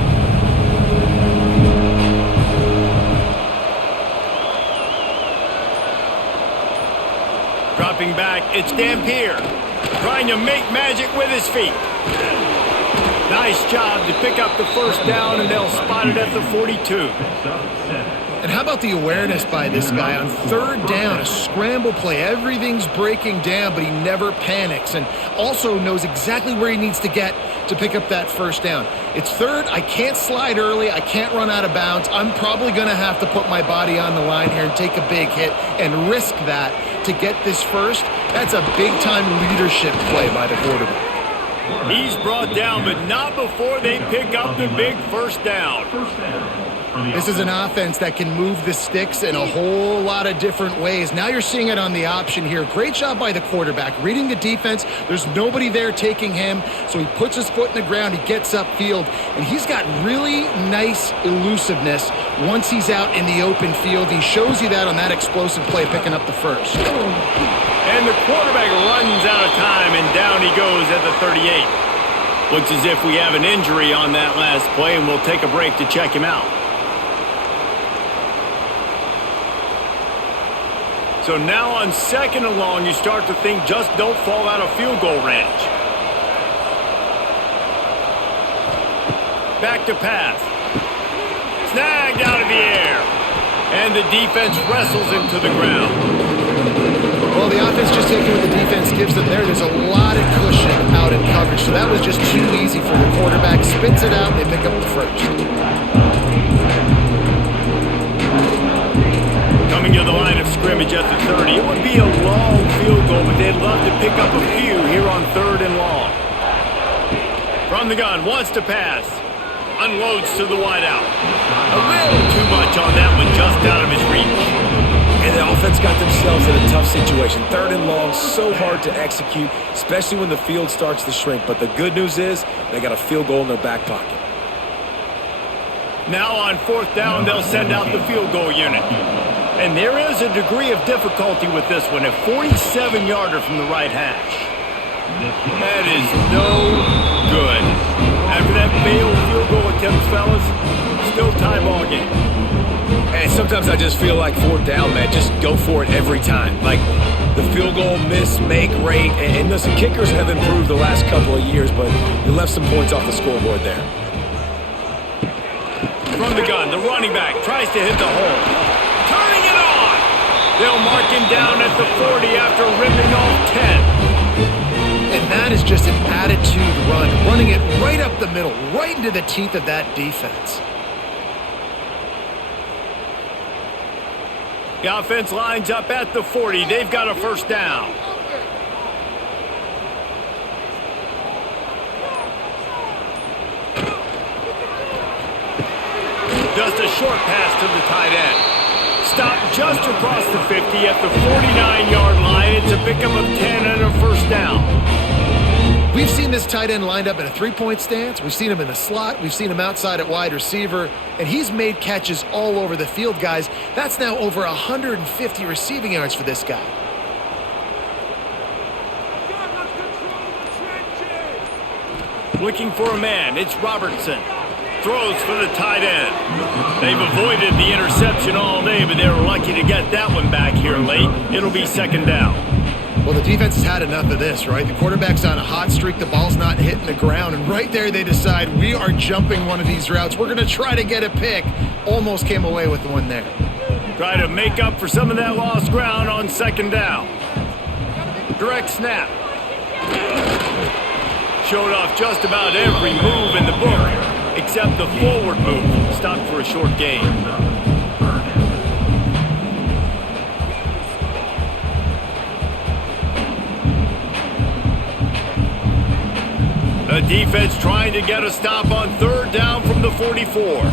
Dropping back, it's Dampier. Trying to make magic with his feet. Nice job to pick up the first down, and they'll spot it at the 42. And how about the awareness by this guy on 3rd down, a scramble play. Everything's breaking down, but he never panics and also knows exactly where he needs to get to pick up that first down. It's 3rd. I can't slide early. I can't run out of bounds. I'm probably going to have to put my body on the line here and take a big hit and risk that to get this first. That's a big-time leadership play by the quarterback. He's brought down, but not before they pick up the big first down. This is an offense that can move the sticks in a whole lot of different ways. Now you're seeing it on the option here. Great job by the quarterback. Reading the defense, there's nobody there taking him, so he puts his foot in the ground, he gets upfield, and he's got really nice elusiveness once he's out in the open field. He shows you that on that explosive play, picking up the first. And the quarterback runs out of time, and down he goes at the 38. Looks as if we have an injury on that last play, and we'll take a break to check him out. So now on second and long, you start to think just don't fall out of field goal range. Back to pass. Snagged out of the air. And the defense wrestles him to the ground. Well, the offense just taking what the defense gives them there. There's a lot of cushion out in coverage, so that was just too easy for the quarterback. Spits it out, and they pick up the first. Coming to the line of scrimmage at the 30. It would be a long field goal, but they'd love to pick up a few here on 3rd and long. From the gun, wants to pass. Unloads to the wideout. A little too much on that one, just out of his reach. And the offense got themselves in a tough situation. 3rd and long, so hard to execute, especially when the field starts to shrink. But the good news is they got a field goal in their back pocket. Now on 4th down, they'll send out the field goal unit. And there is a degree of difficulty with this one, a 47-yarder from the right hash. That is no good. After that failed field goal attempt, fellas, still tie ball game. And sometimes I just feel like 4th down, man, just go for it every time. Like the field goal miss, make rate, and listen, kickers have improved the last couple of years, but you left some points off the scoreboard there. From the gun, the running back tries to hit the hole. Turning it on! They'll mark him down at the 40 after ripping off 10. And that is just an attitude run, running it right up the middle, right into the teeth of that defense. The offense lines up at the 40. They've got a first down. Just a short pass to the tight end. Stopped just across the 50 at the 49-yard line. It's a pickup of 10 and a first down. We've seen this tight end lined up in a three-point stance. We've seen him in the slot. We've seen him outside at wide receiver. And he's made catches all over the field, guys. That's now over 150 receiving yards for this guy. Looking for a man. It's Robertson. Throws for the tight end. They've avoided the interception all day, but they were lucky to get that one back here late. It'll be second down. Well, the defense has had enough of this, right? The quarterback's on a hot streak. The ball's not hitting the ground. And right there, they decide, we are jumping one of these routes. We're going to try to get a pick. Almost came away with the one there. Try to make up for some of that lost ground on second down. Direct snap. Showed off just about every move in the book. except the forward move stopped for a short gain. The defense trying to get a stop on third down from the 44.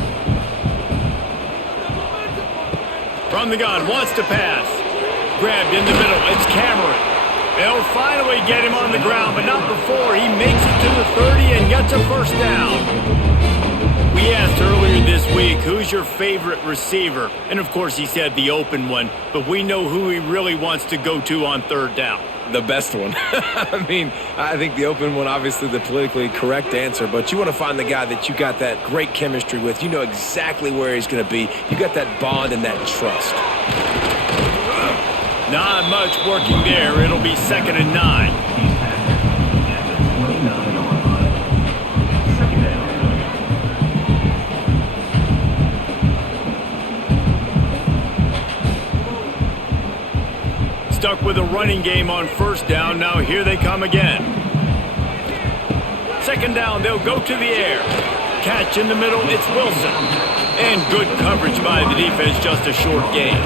From the gun, wants to pass. Grabbed in the middle, it's Cameron. They'll finally get him on the ground, but not before he makes it to the 30 and gets a first down. We asked earlier this week, who's your favorite receiver? And of course he said the open one, but we know who he really wants to go to on third down. The best one. I mean, I think the open one, obviously the politically correct answer, but you want to find the guy that you got that great chemistry with. You know exactly where he's going to be. You got that bond and that trust. Not much working there. It'll be 2nd and 9. Stuck with a running game on first down. Now here they come again. 2nd down, they'll go to the air. Catch in the middle, it's Wilson. And good coverage by the defense, just a short gain.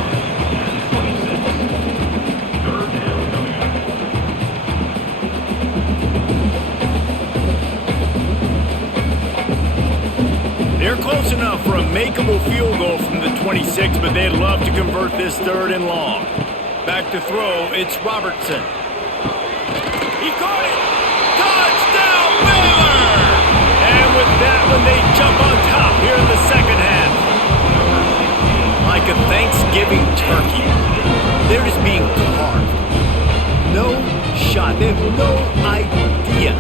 They're close enough for a makeable field goal from the 26, but they'd love to convert this 3rd and long. Back to throw, it's Robertson. He caught it! Touchdown, Baylor! And with that one, they jump on top here in the 2nd half. Like a Thanksgiving turkey. They're just being carved. No shot. They have no idea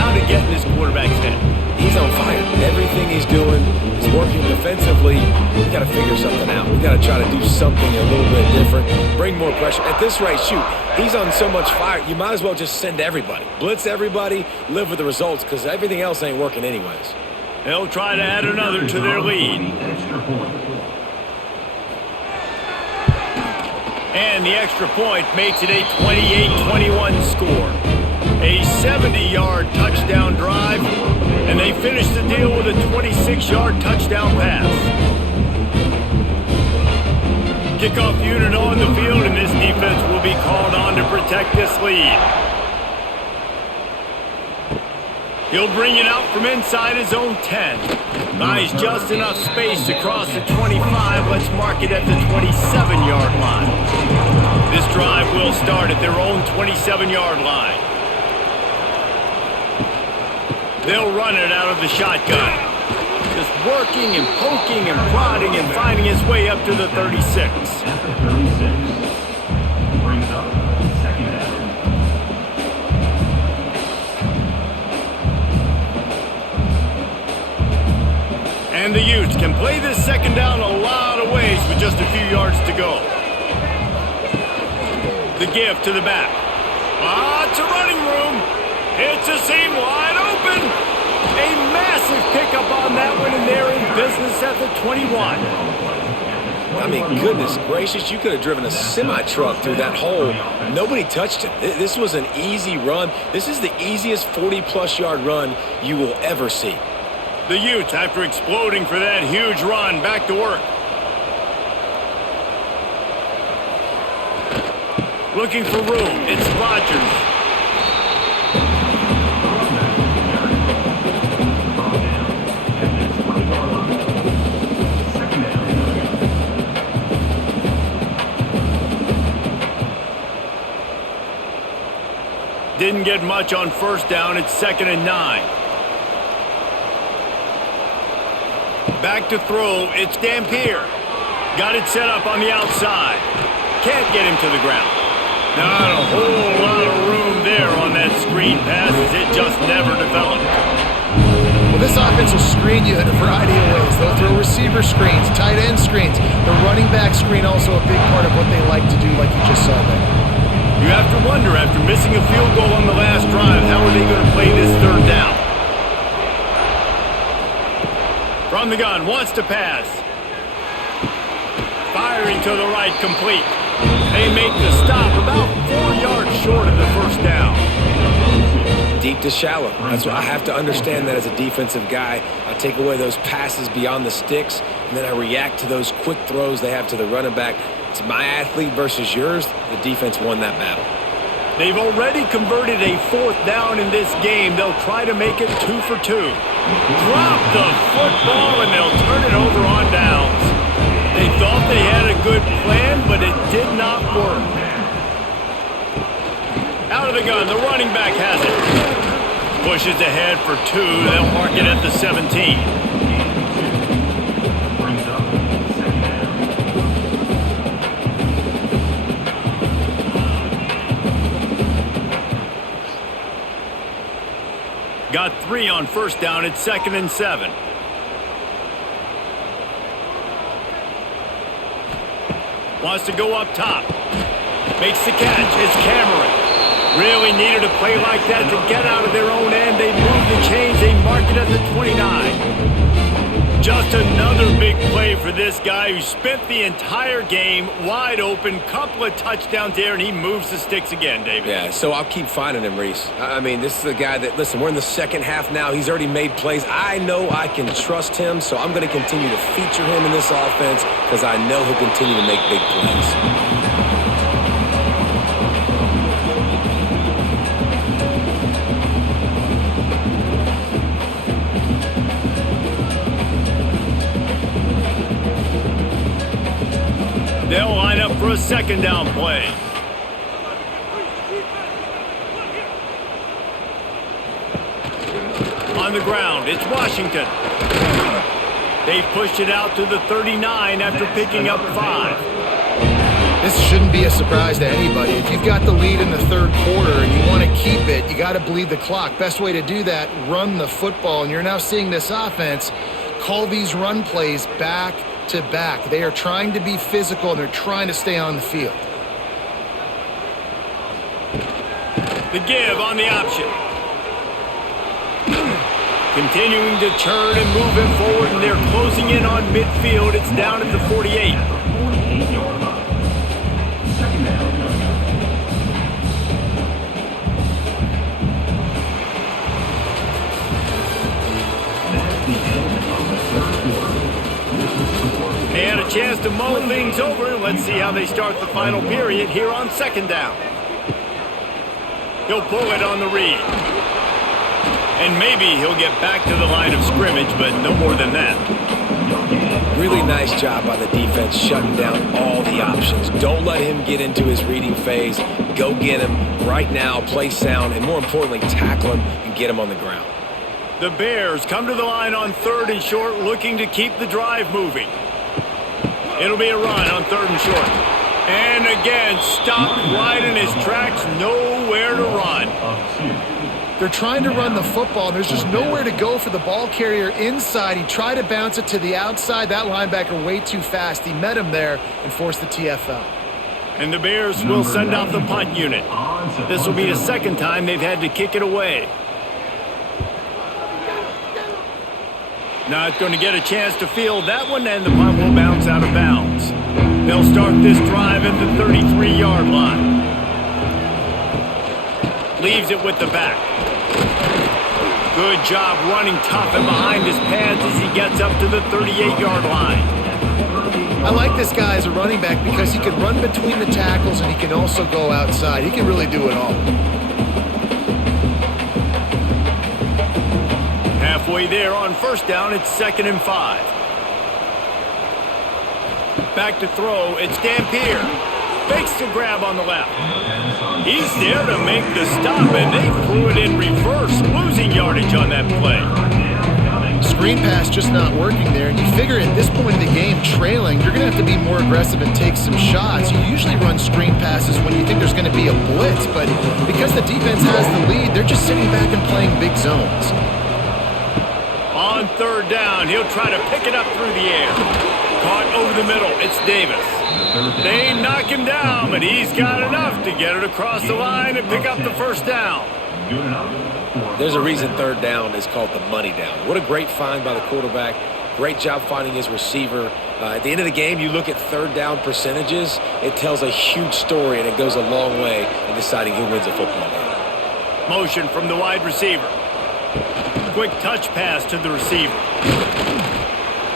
how to get in this quarterback's head. He's on fire. Everything he's doing is working defensively. We got to figure something out. We got to try to do something a little bit different. Bring more pressure. At this rate, shoot, he's on so much fire. You might as well just send everybody. Blitz everybody, live with the results, because everything else ain't working anyways. They'll try to add another to their lead. And the extra point makes it a 28-21 score. A 70-yard touchdown drive, and they finish the deal with a 26-yard touchdown pass. Kickoff unit on the field, and this defense will be called on to protect this lead. He'll bring it out from inside his own 10. Buys just enough space to cross the 25. Let's mark it at the 27-yard line. This drive will start at their own 27-yard line. They'll run it out of the shotgun. Just working and poking and prodding and finding his way up to the 36. At the 36. Brings up 2nd down. And the Utes can play this 2nd down a lot of ways with just a few yards to go. The give to the back. Lots of running room. It's a seam wide open. A massive pickup on that one, and they're in business at the 21. I mean, goodness gracious, you could have driven a semi-truck through that hole. Nobody touched it. This was an easy run. This is the easiest 40-plus yard run you will ever see. The Utes, after exploding for that huge run, back to work. Looking for room, it's Rodgers. Didn't get much on first down. It's 2nd and 9. Back to throw. It's Dampier. Got it set up on the outside. Can't get him to the ground. Not a whole lot of room there on that screen pass, as it just never developed. Well, this offense will screen you in a variety of ways. They'll throw receiver screens, tight end screens. The running back screen also a big part of what they like to do, like you just saw there. You have to wonder, after missing a field goal on the last drive, how are they going to play this 3rd down? From the gun, wants to pass. Firing to the right, complete. They make the stop about 4 yards short of the first down. deep to shallow. That's what I have to understand that as a defensive guy. I take away those passes beyond the sticks, and then I react to those quick throws they have to the running back. It's my athlete versus yours. The defense won that battle. They've already converted a 4th down in this game. They'll try to make it 2 for 2. Drop the football, and they'll turn it over on downs. They thought they had a good plan, but it did not work. Out of the gun, the running back has it. Pushes ahead for 2. They'll mark it at the 17. Got 3 on 1st down. It's 2nd and 7. Wants to go up top. Makes the catch. It's Cameron. Really needed a play like that to get out of their own end. They move the chains. They mark it at the 29. Just another big play for this guy who spent the entire game wide open. Couple of touchdowns there, and he moves the sticks again, David. Yeah, so I'll keep finding him, Reese. I mean, this is a guy that, listen, we're in the second half now. He's already made plays. I know I can trust him, so I'm going to continue to feature him in this offense because I know he'll continue to make big plays. They'll line up for a 2nd down play. On the ground, it's Washington. They've pushed it out to the 39 after picking up 5. This shouldn't be a surprise to anybody. If you've got the lead in the 3rd quarter and you want to keep it, you got to bleed the clock. Best way to do that, run the football. And you're now seeing this offense call these run plays back to back. They are trying to be physical, and they're trying to stay on the field. The give on the option. Continuing to turn and move him forward, and they're closing in on midfield. It's down at the 48. 48-yard line. 2nd down. That's the end of the 3rd quarter. They had a chance to mull things over. Let's see how they start the final period here on 2nd down. He'll pull it on the read. And maybe he'll get back to the line of scrimmage, but no more than that. Really nice job by the defense shutting down all the options. Don't let him get into his reading phase. Go get him right now, play sound, and more importantly, tackle him and get him on the ground. The Bears come to the line on 3rd and short, looking to keep the drive moving. It'll be a run on 3rd and short. And again, stopped right in his tracks, nowhere to run. They're trying to run the football. There's just nowhere to go for the ball carrier inside. He tried to bounce it to the outside. That linebacker way too fast. He met him there and forced the TFL. And the Bears will send out the punt unit. This will be the 2nd time they've had to kick it away. Not going to get a chance to field that one, and the punt will bounce out of bounds. They'll start this drive at the 33-yard line. Leaves it with the back. Good job running tough and behind his pads as he gets up to the 38-yard line. I like this guy as a running back because he can run between the tackles and he can also go outside. He can really do it all. Halfway there on 1st down, it's 2nd and 5. Back to throw, it's Dampier. Makes the grab on the left. He's there to make the stop, and they threw it in reverse, losing yardage on that play. Screen pass just not working there, and you figure at this point in the game, trailing, you're going to have to be more aggressive and take some shots. You usually run screen passes when you think there's going to be a blitz, but because the defense has the lead, they're just sitting back and playing big zones. On 3rd down, he'll try to pick it up through the air. Caught over the middle, it's Davis. They knock him down, but he's got enough to get it across the line and pick up the 1st down. There's a reason 3rd down is called the money down. What a great find by the quarterback. Great job finding his receiver. At the end of the game, you look at 3rd down percentages. It tells a huge story, and it goes a long way in deciding who wins a football game. Motion from the wide receiver. Quick touch pass to the receiver.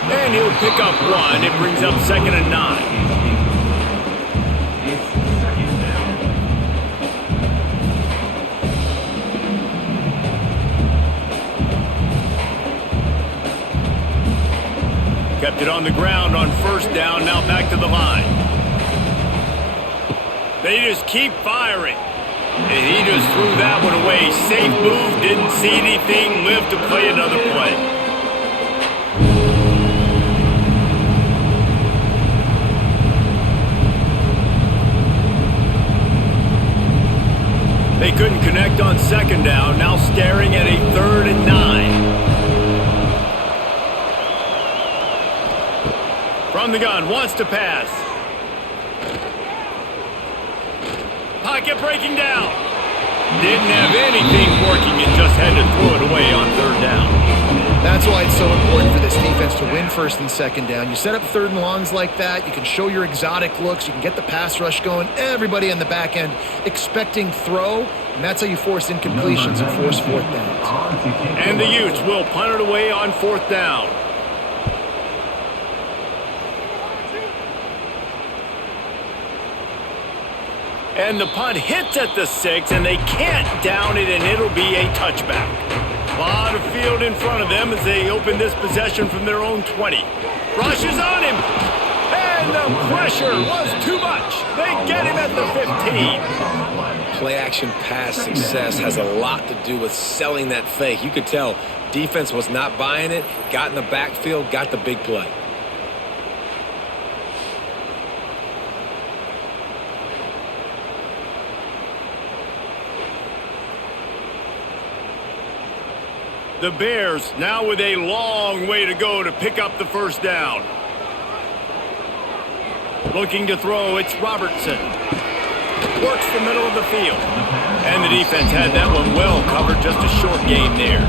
And he'll pick up one. It brings up 2nd and 9. It's 2nd down. Kept it on the ground on 1st down. Now back to the line. They just keep firing. And he just threw that one away. Safe move, didn't see anything, lived to play another play. They couldn't connect on 2nd down, now staring at a 3rd and 9. From the gun, wants to pass. Pocket breaking down. Didn't have anything working and just had to throw it away on 3rd down. That's why it's so important for this defense to win 1st and 2nd down. You set up 3rd and longs like that. You can show your exotic looks. You can get the pass rush going. Everybody on the back end expecting throw, and that's how you force incompletions and force 4th downs. And the Utes will punt it away on 4th down. And the punt hits at the 6, and they can't down it, and it'll be a touchback. A lot of field in front of them as they open this possession from their own 20. Rushes on him, and the pressure was too much. They get him at the 15. Play-action pass success has a lot to do with selling that fake. You could tell defense was not buying it, got in the backfield, got the big play. The Bears now with a long way to go to pick up the 1st down. Looking to throw, it's Robertson. Works the middle of the field. And the defense had that one well covered, just a short game there.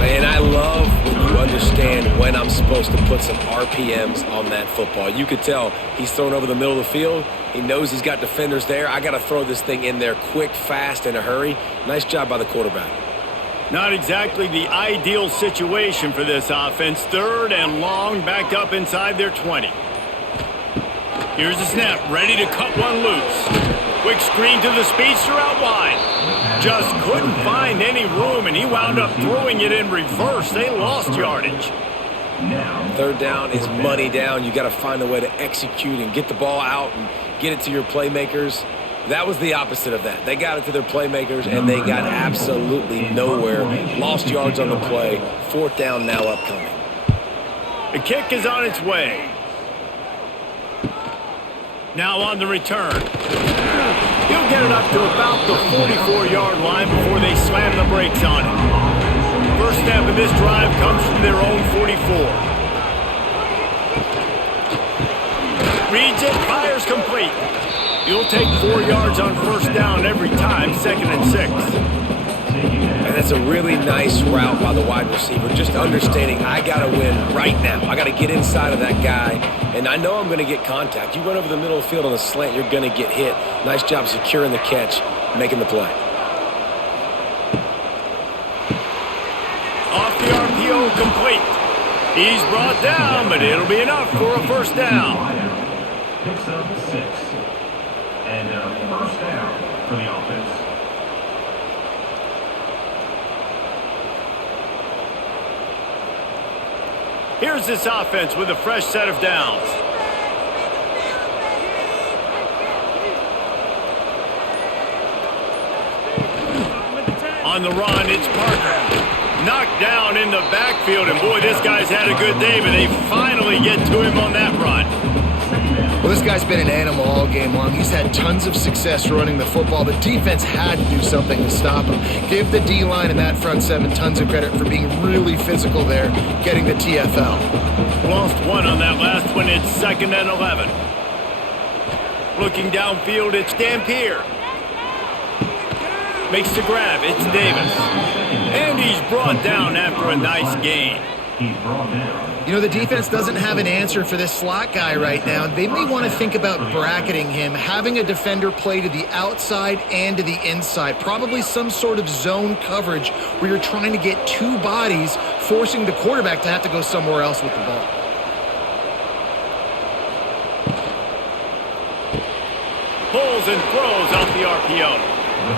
And I love when you understand when I'm supposed to put some RPMs on that football. You could tell he's thrown over the middle of the field. He knows he's got defenders there. I got to throw this thing in there quick, fast, in a hurry. Nice job by the quarterback. Not exactly the ideal situation for this offense. 3rd and long, backed up inside their 20. Here's the snap, ready to cut one loose. Quick screen to the speedster out wide. Just couldn't find any room, and he wound up throwing it in reverse. They lost yardage. 3rd down is money down. You got to find a way to execute and get the ball out and get it to your playmakers. That was the opposite of that. They got it to their playmakers, and they got absolutely nowhere. Lost yards on the play. 4th down now upcoming. The kick is on its way. Now on the return. He'll get it up to about the 44-yard line before they slam the brakes on him. First step of this drive comes from their own 44. Reads it, fires complete. You'll take 4 yards on 1st down every time, 2nd and 6. And that's a really nice route by the wide receiver. Just understanding I got to win right now. I got to get inside of that guy, and I know I'm going to get contact. You run over the middle of the field on a slant, you're going to get hit. Nice job securing the catch, making the play. Off the RPO, complete. He's brought down, but it'll be enough for a 1st down. Picks up 6. And a 1st down for the offense. Here's this offense with a fresh set of downs. On the run, it's Parker. Knocked down in the backfield, and boy, this guy's had a good day, but they finally get to him on that run. Well, this guy's been an animal all game long. He's had tons of success running the football. The defense had to do something to stop him. Give the D-line and that front 7 tons of credit for being really physical there, getting the TFL. Lost one on that last one. It's 2nd and 11. Looking downfield, it's Dampier. Makes the grab, it's Davis. And he's brought down after a nice gain. He's brought down. You know, the defense doesn't have an answer for this slot guy right now. They may want to think about bracketing him, having a defender play to the outside and to the inside. Probably some sort of zone coverage where you're trying to get two bodies, forcing the quarterback to have to go somewhere else with the ball. Pulls and throws off the RPO.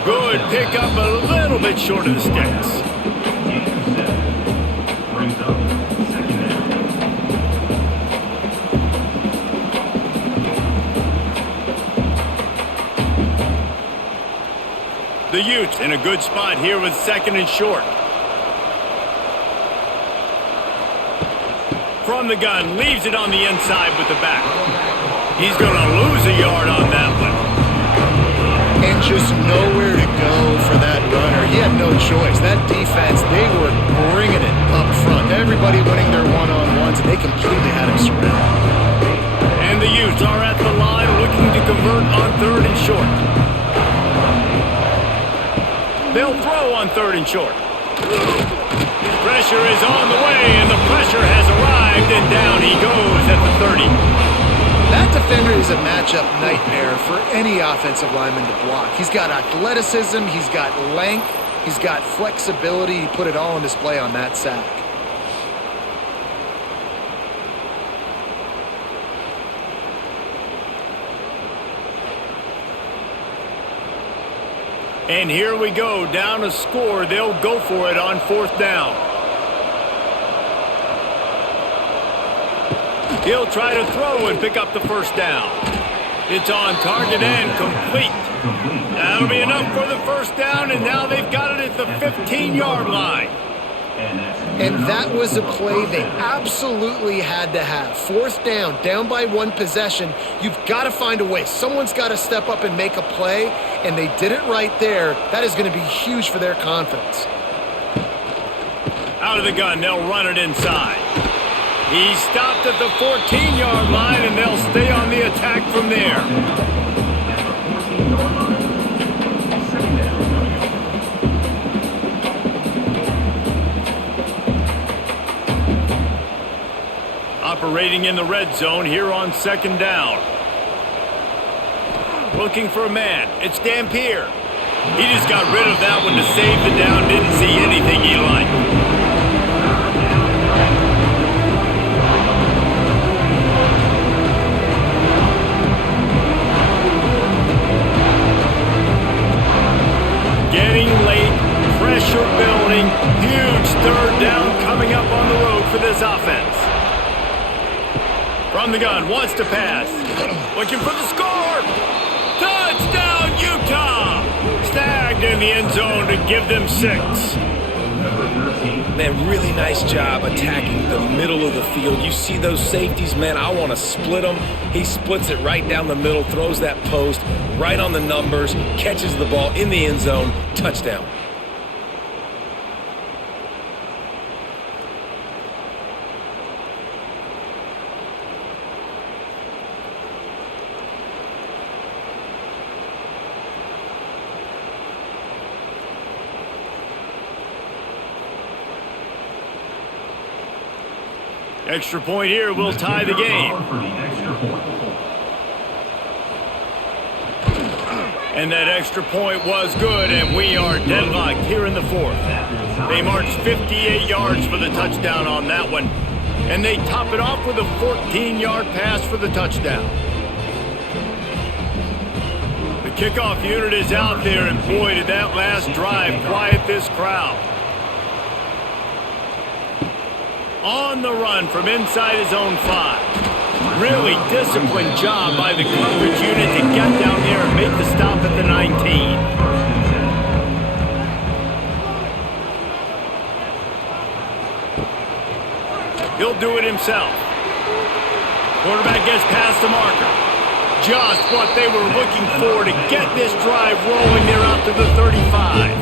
Good pickup, a little bit short of the sticks. Brings up second down. The Utes in a good spot here with second and short. From the gun, leaves it on the inside with the back. He's going to lose a yard on that one. And just nowhere to go for that runner. He had no choice. That defense, they were bringing it up front. Everybody winning their one-on-ones, and they completely had him surrounded. And the Utes are at the line looking to convert on third and short. They'll throw on third and short. Pressure is on the way, and the pressure has arrived, and down he goes at the 30. That defender is a matchup nightmare for any offensive lineman to block. He's got athleticism, he's got length, he's got flexibility. He put it all on display on that sack. And here we go, down a score. They'll go for it on fourth down. He'll try to throw and pick up the first down. It's on target and complete. That'll be enough for the first down, and now they've got it at the 15-yard line. And that was a play they absolutely had to have. Fourth down, down by one possession. You've got to find a way. Someone's got to step up and make a play, and they did it right there. That is going to be huge for their confidence. Out of the gun, they'll run it inside. He stopped at the 14-yard line, and they'll stay on the attack from there. Operating in the red zone here on second down. Looking for a man. It's Dampier. He just got rid of that one to save the down. Didn't see anything he liked. Getting late, pressure building, huge third down coming up on the road for this offense. From the gun, wants to pass. Looking for the score. Touchdown, Utah! Snagged in the end zone to give them 6. Man, really nice job attacking the middle of the field. You see those safeties, man, I want to split them. He splits it right down the middle, throws that post, right on the numbers, catches the ball in the end zone, touchdown. Extra point here will tie the game. And that extra point was good, and we are deadlocked here in the fourth. They marched 58 yards for the touchdown on that one, and they top it off with a 14-yard pass for the touchdown. The kickoff unit is out there, and boy, did that last drive quiet this crowd. On the run from inside his own 5. Really disciplined job by the coverage unit to get down there and make the stop at the 19. He'll do it himself. Quarterback gets past the marker. Just what they were looking for to get this drive rolling. They're out to the 35.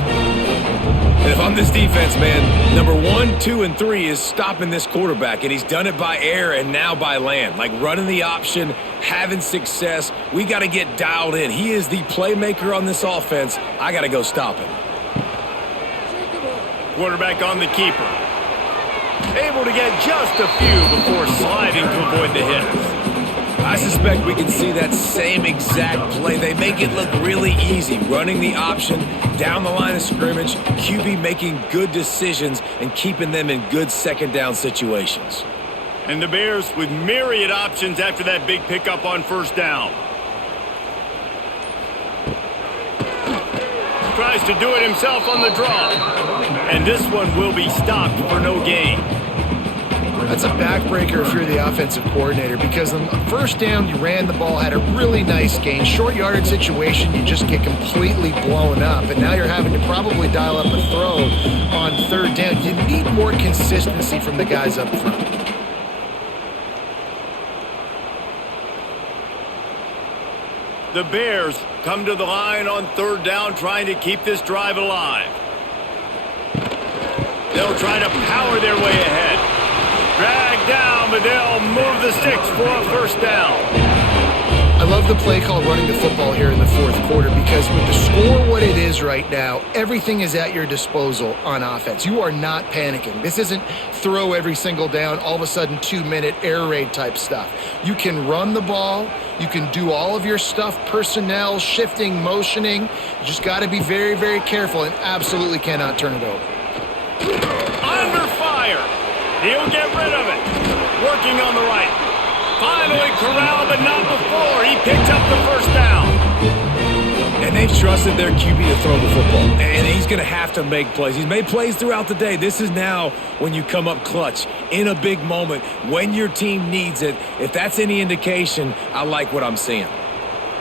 And if I'm this defense, man, number 1, 2, and 3 is stopping this quarterback, and he's done it by air and now by land. Like running the option, having success. We got to get dialed in. He is the playmaker on this offense. I got to go stop him. Quarterback on the keeper. able to get just a few before sliding to avoid the hits. I suspect we can see that same exact play. They make it look really easy, running the option down the line of scrimmage, QB making good decisions and keeping them in good second down situations. And the Bears with myriad options after that big pickup on first down. Tries to do it himself on the draw. And this one will be stopped for no gain. That's a backbreaker if you're the offensive coordinator, because on first down you ran the ball, had a really nice gain. Short yardage situation, you just get completely blown up, and now you're having to probably dial up a throw on third down. You need more consistency from the guys up front. The Bears come to the line on third down, trying to keep this drive alive. They'll try to power their way ahead. Drag down, but they'll move the sticks for a first down. I love the play call running the football here in the fourth quarter, because with the score what it is right now, everything is at your disposal on offense. You are not panicking. This isn't throw every single down, all of a sudden 2-minute air raid type stuff. You can run the ball. You can do all of your stuff, personnel, shifting, motioning. You just got to be very, very careful and absolutely cannot turn it over. Under fire. He'll get rid of it. Working on the right. Finally corralled, but not before. He picked up the first down. And they've trusted their QB to throw the football. And he's going to have to make plays. He's made plays throughout the day. This is now when you come up clutch in a big moment when your team needs it. If that's any indication, I like what I'm seeing.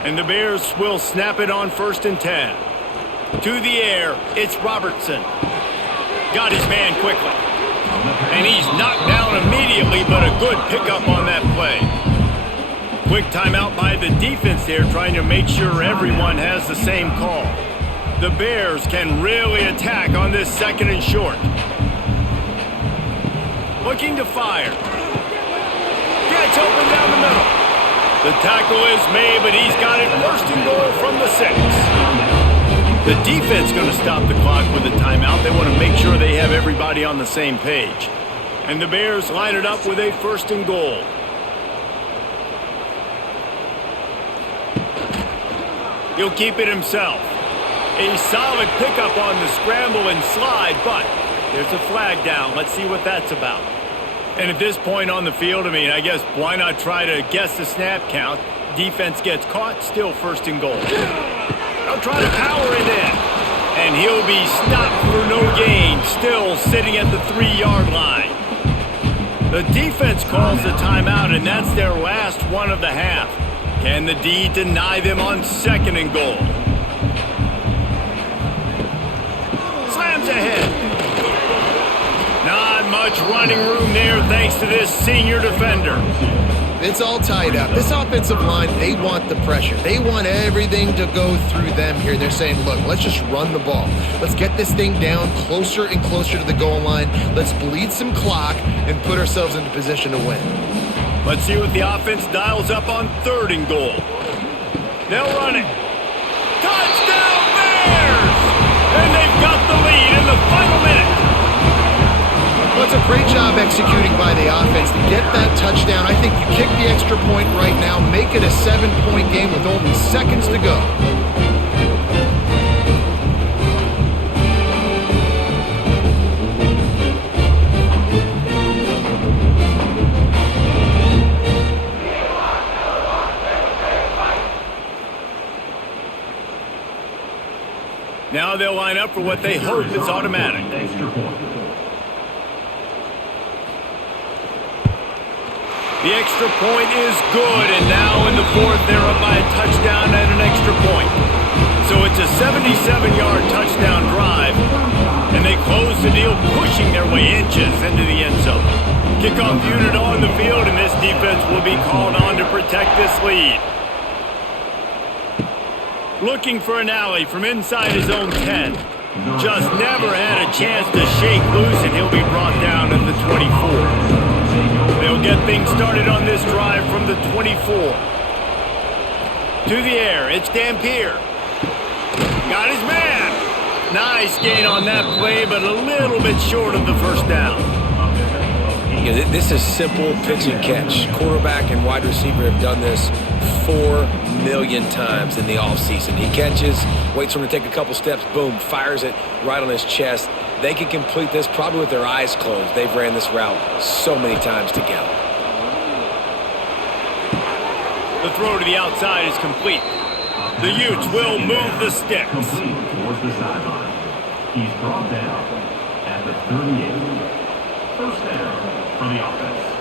And the Bears will snap it on 1st and 10. To the air, it's Robertson. Got his man quickly. And he's knocked down immediately, but a good pickup on that play. Quick timeout by the defense there, trying to make sure everyone has the same call. The Bears can really attack on this 2nd and short. Looking to fire. Gets open down the middle. The tackle is made, but he's got it 1st and goal from the 6. The defense going to stop the clock with a timeout. They want to make sure they have everybody on the same page. And the Bears line it up with a 1st and goal. He'll keep it himself. A solid pickup on the scramble and slide, but there's a flag down. Let's see what that's about. And at this point on the field, I guess why not try to guess the snap count? Defense gets caught, still 1st and goal. They'll try to power it in. And he'll be stopped for no gain, still sitting at the 3-yard line. The defense calls the timeout, and that's their last one of the half. Can the D deny them on 2nd and goal? Slams ahead. Not much running room there thanks to this senior defender. It's all tied up. This offensive line, they want the pressure. They want everything to go through them here. They're saying, look, let's just run the ball. Let's get this thing down closer and closer to the goal line. Let's bleed some clock and put ourselves into position to win. Let's see what the offense dials up on 3rd and goal. They'll run it. Touchdown Bears! And they've got the lead in the final minute. Well, it's a great job executing by the offense to get that touchdown. I think you kick the extra point right now, make it a 7-point game with only seconds to go. Now they'll line up for what they hope is automatic. The extra point is good, and now in the 4th, they're up by a touchdown and an extra point. So it's a 77-yard touchdown drive, and they close the deal, pushing their way inches into the end zone. Kickoff unit on the field, and this defense will be called on to protect this lead. Looking for an alley from inside his own 10. Just never had a chance to shake loose, and he'll be brought down at the 24. They'll get things started on this drive from the 24. To the air, it's Dampier. Got his man. Nice gain on that play, but a little bit short of the first down. You know, this is simple pitch and catch. Quarterback and wide receiver have done this 4 million times in the offseason. He catches, waits for him to take a couple steps, boom, fires it right on his chest. They can complete this probably with their eyes closed. They've ran this route so many times together. The throw to the outside is complete. The Utes will move the sticks. Complete towards the sideline. He's brought down at the 38. First down for the offense.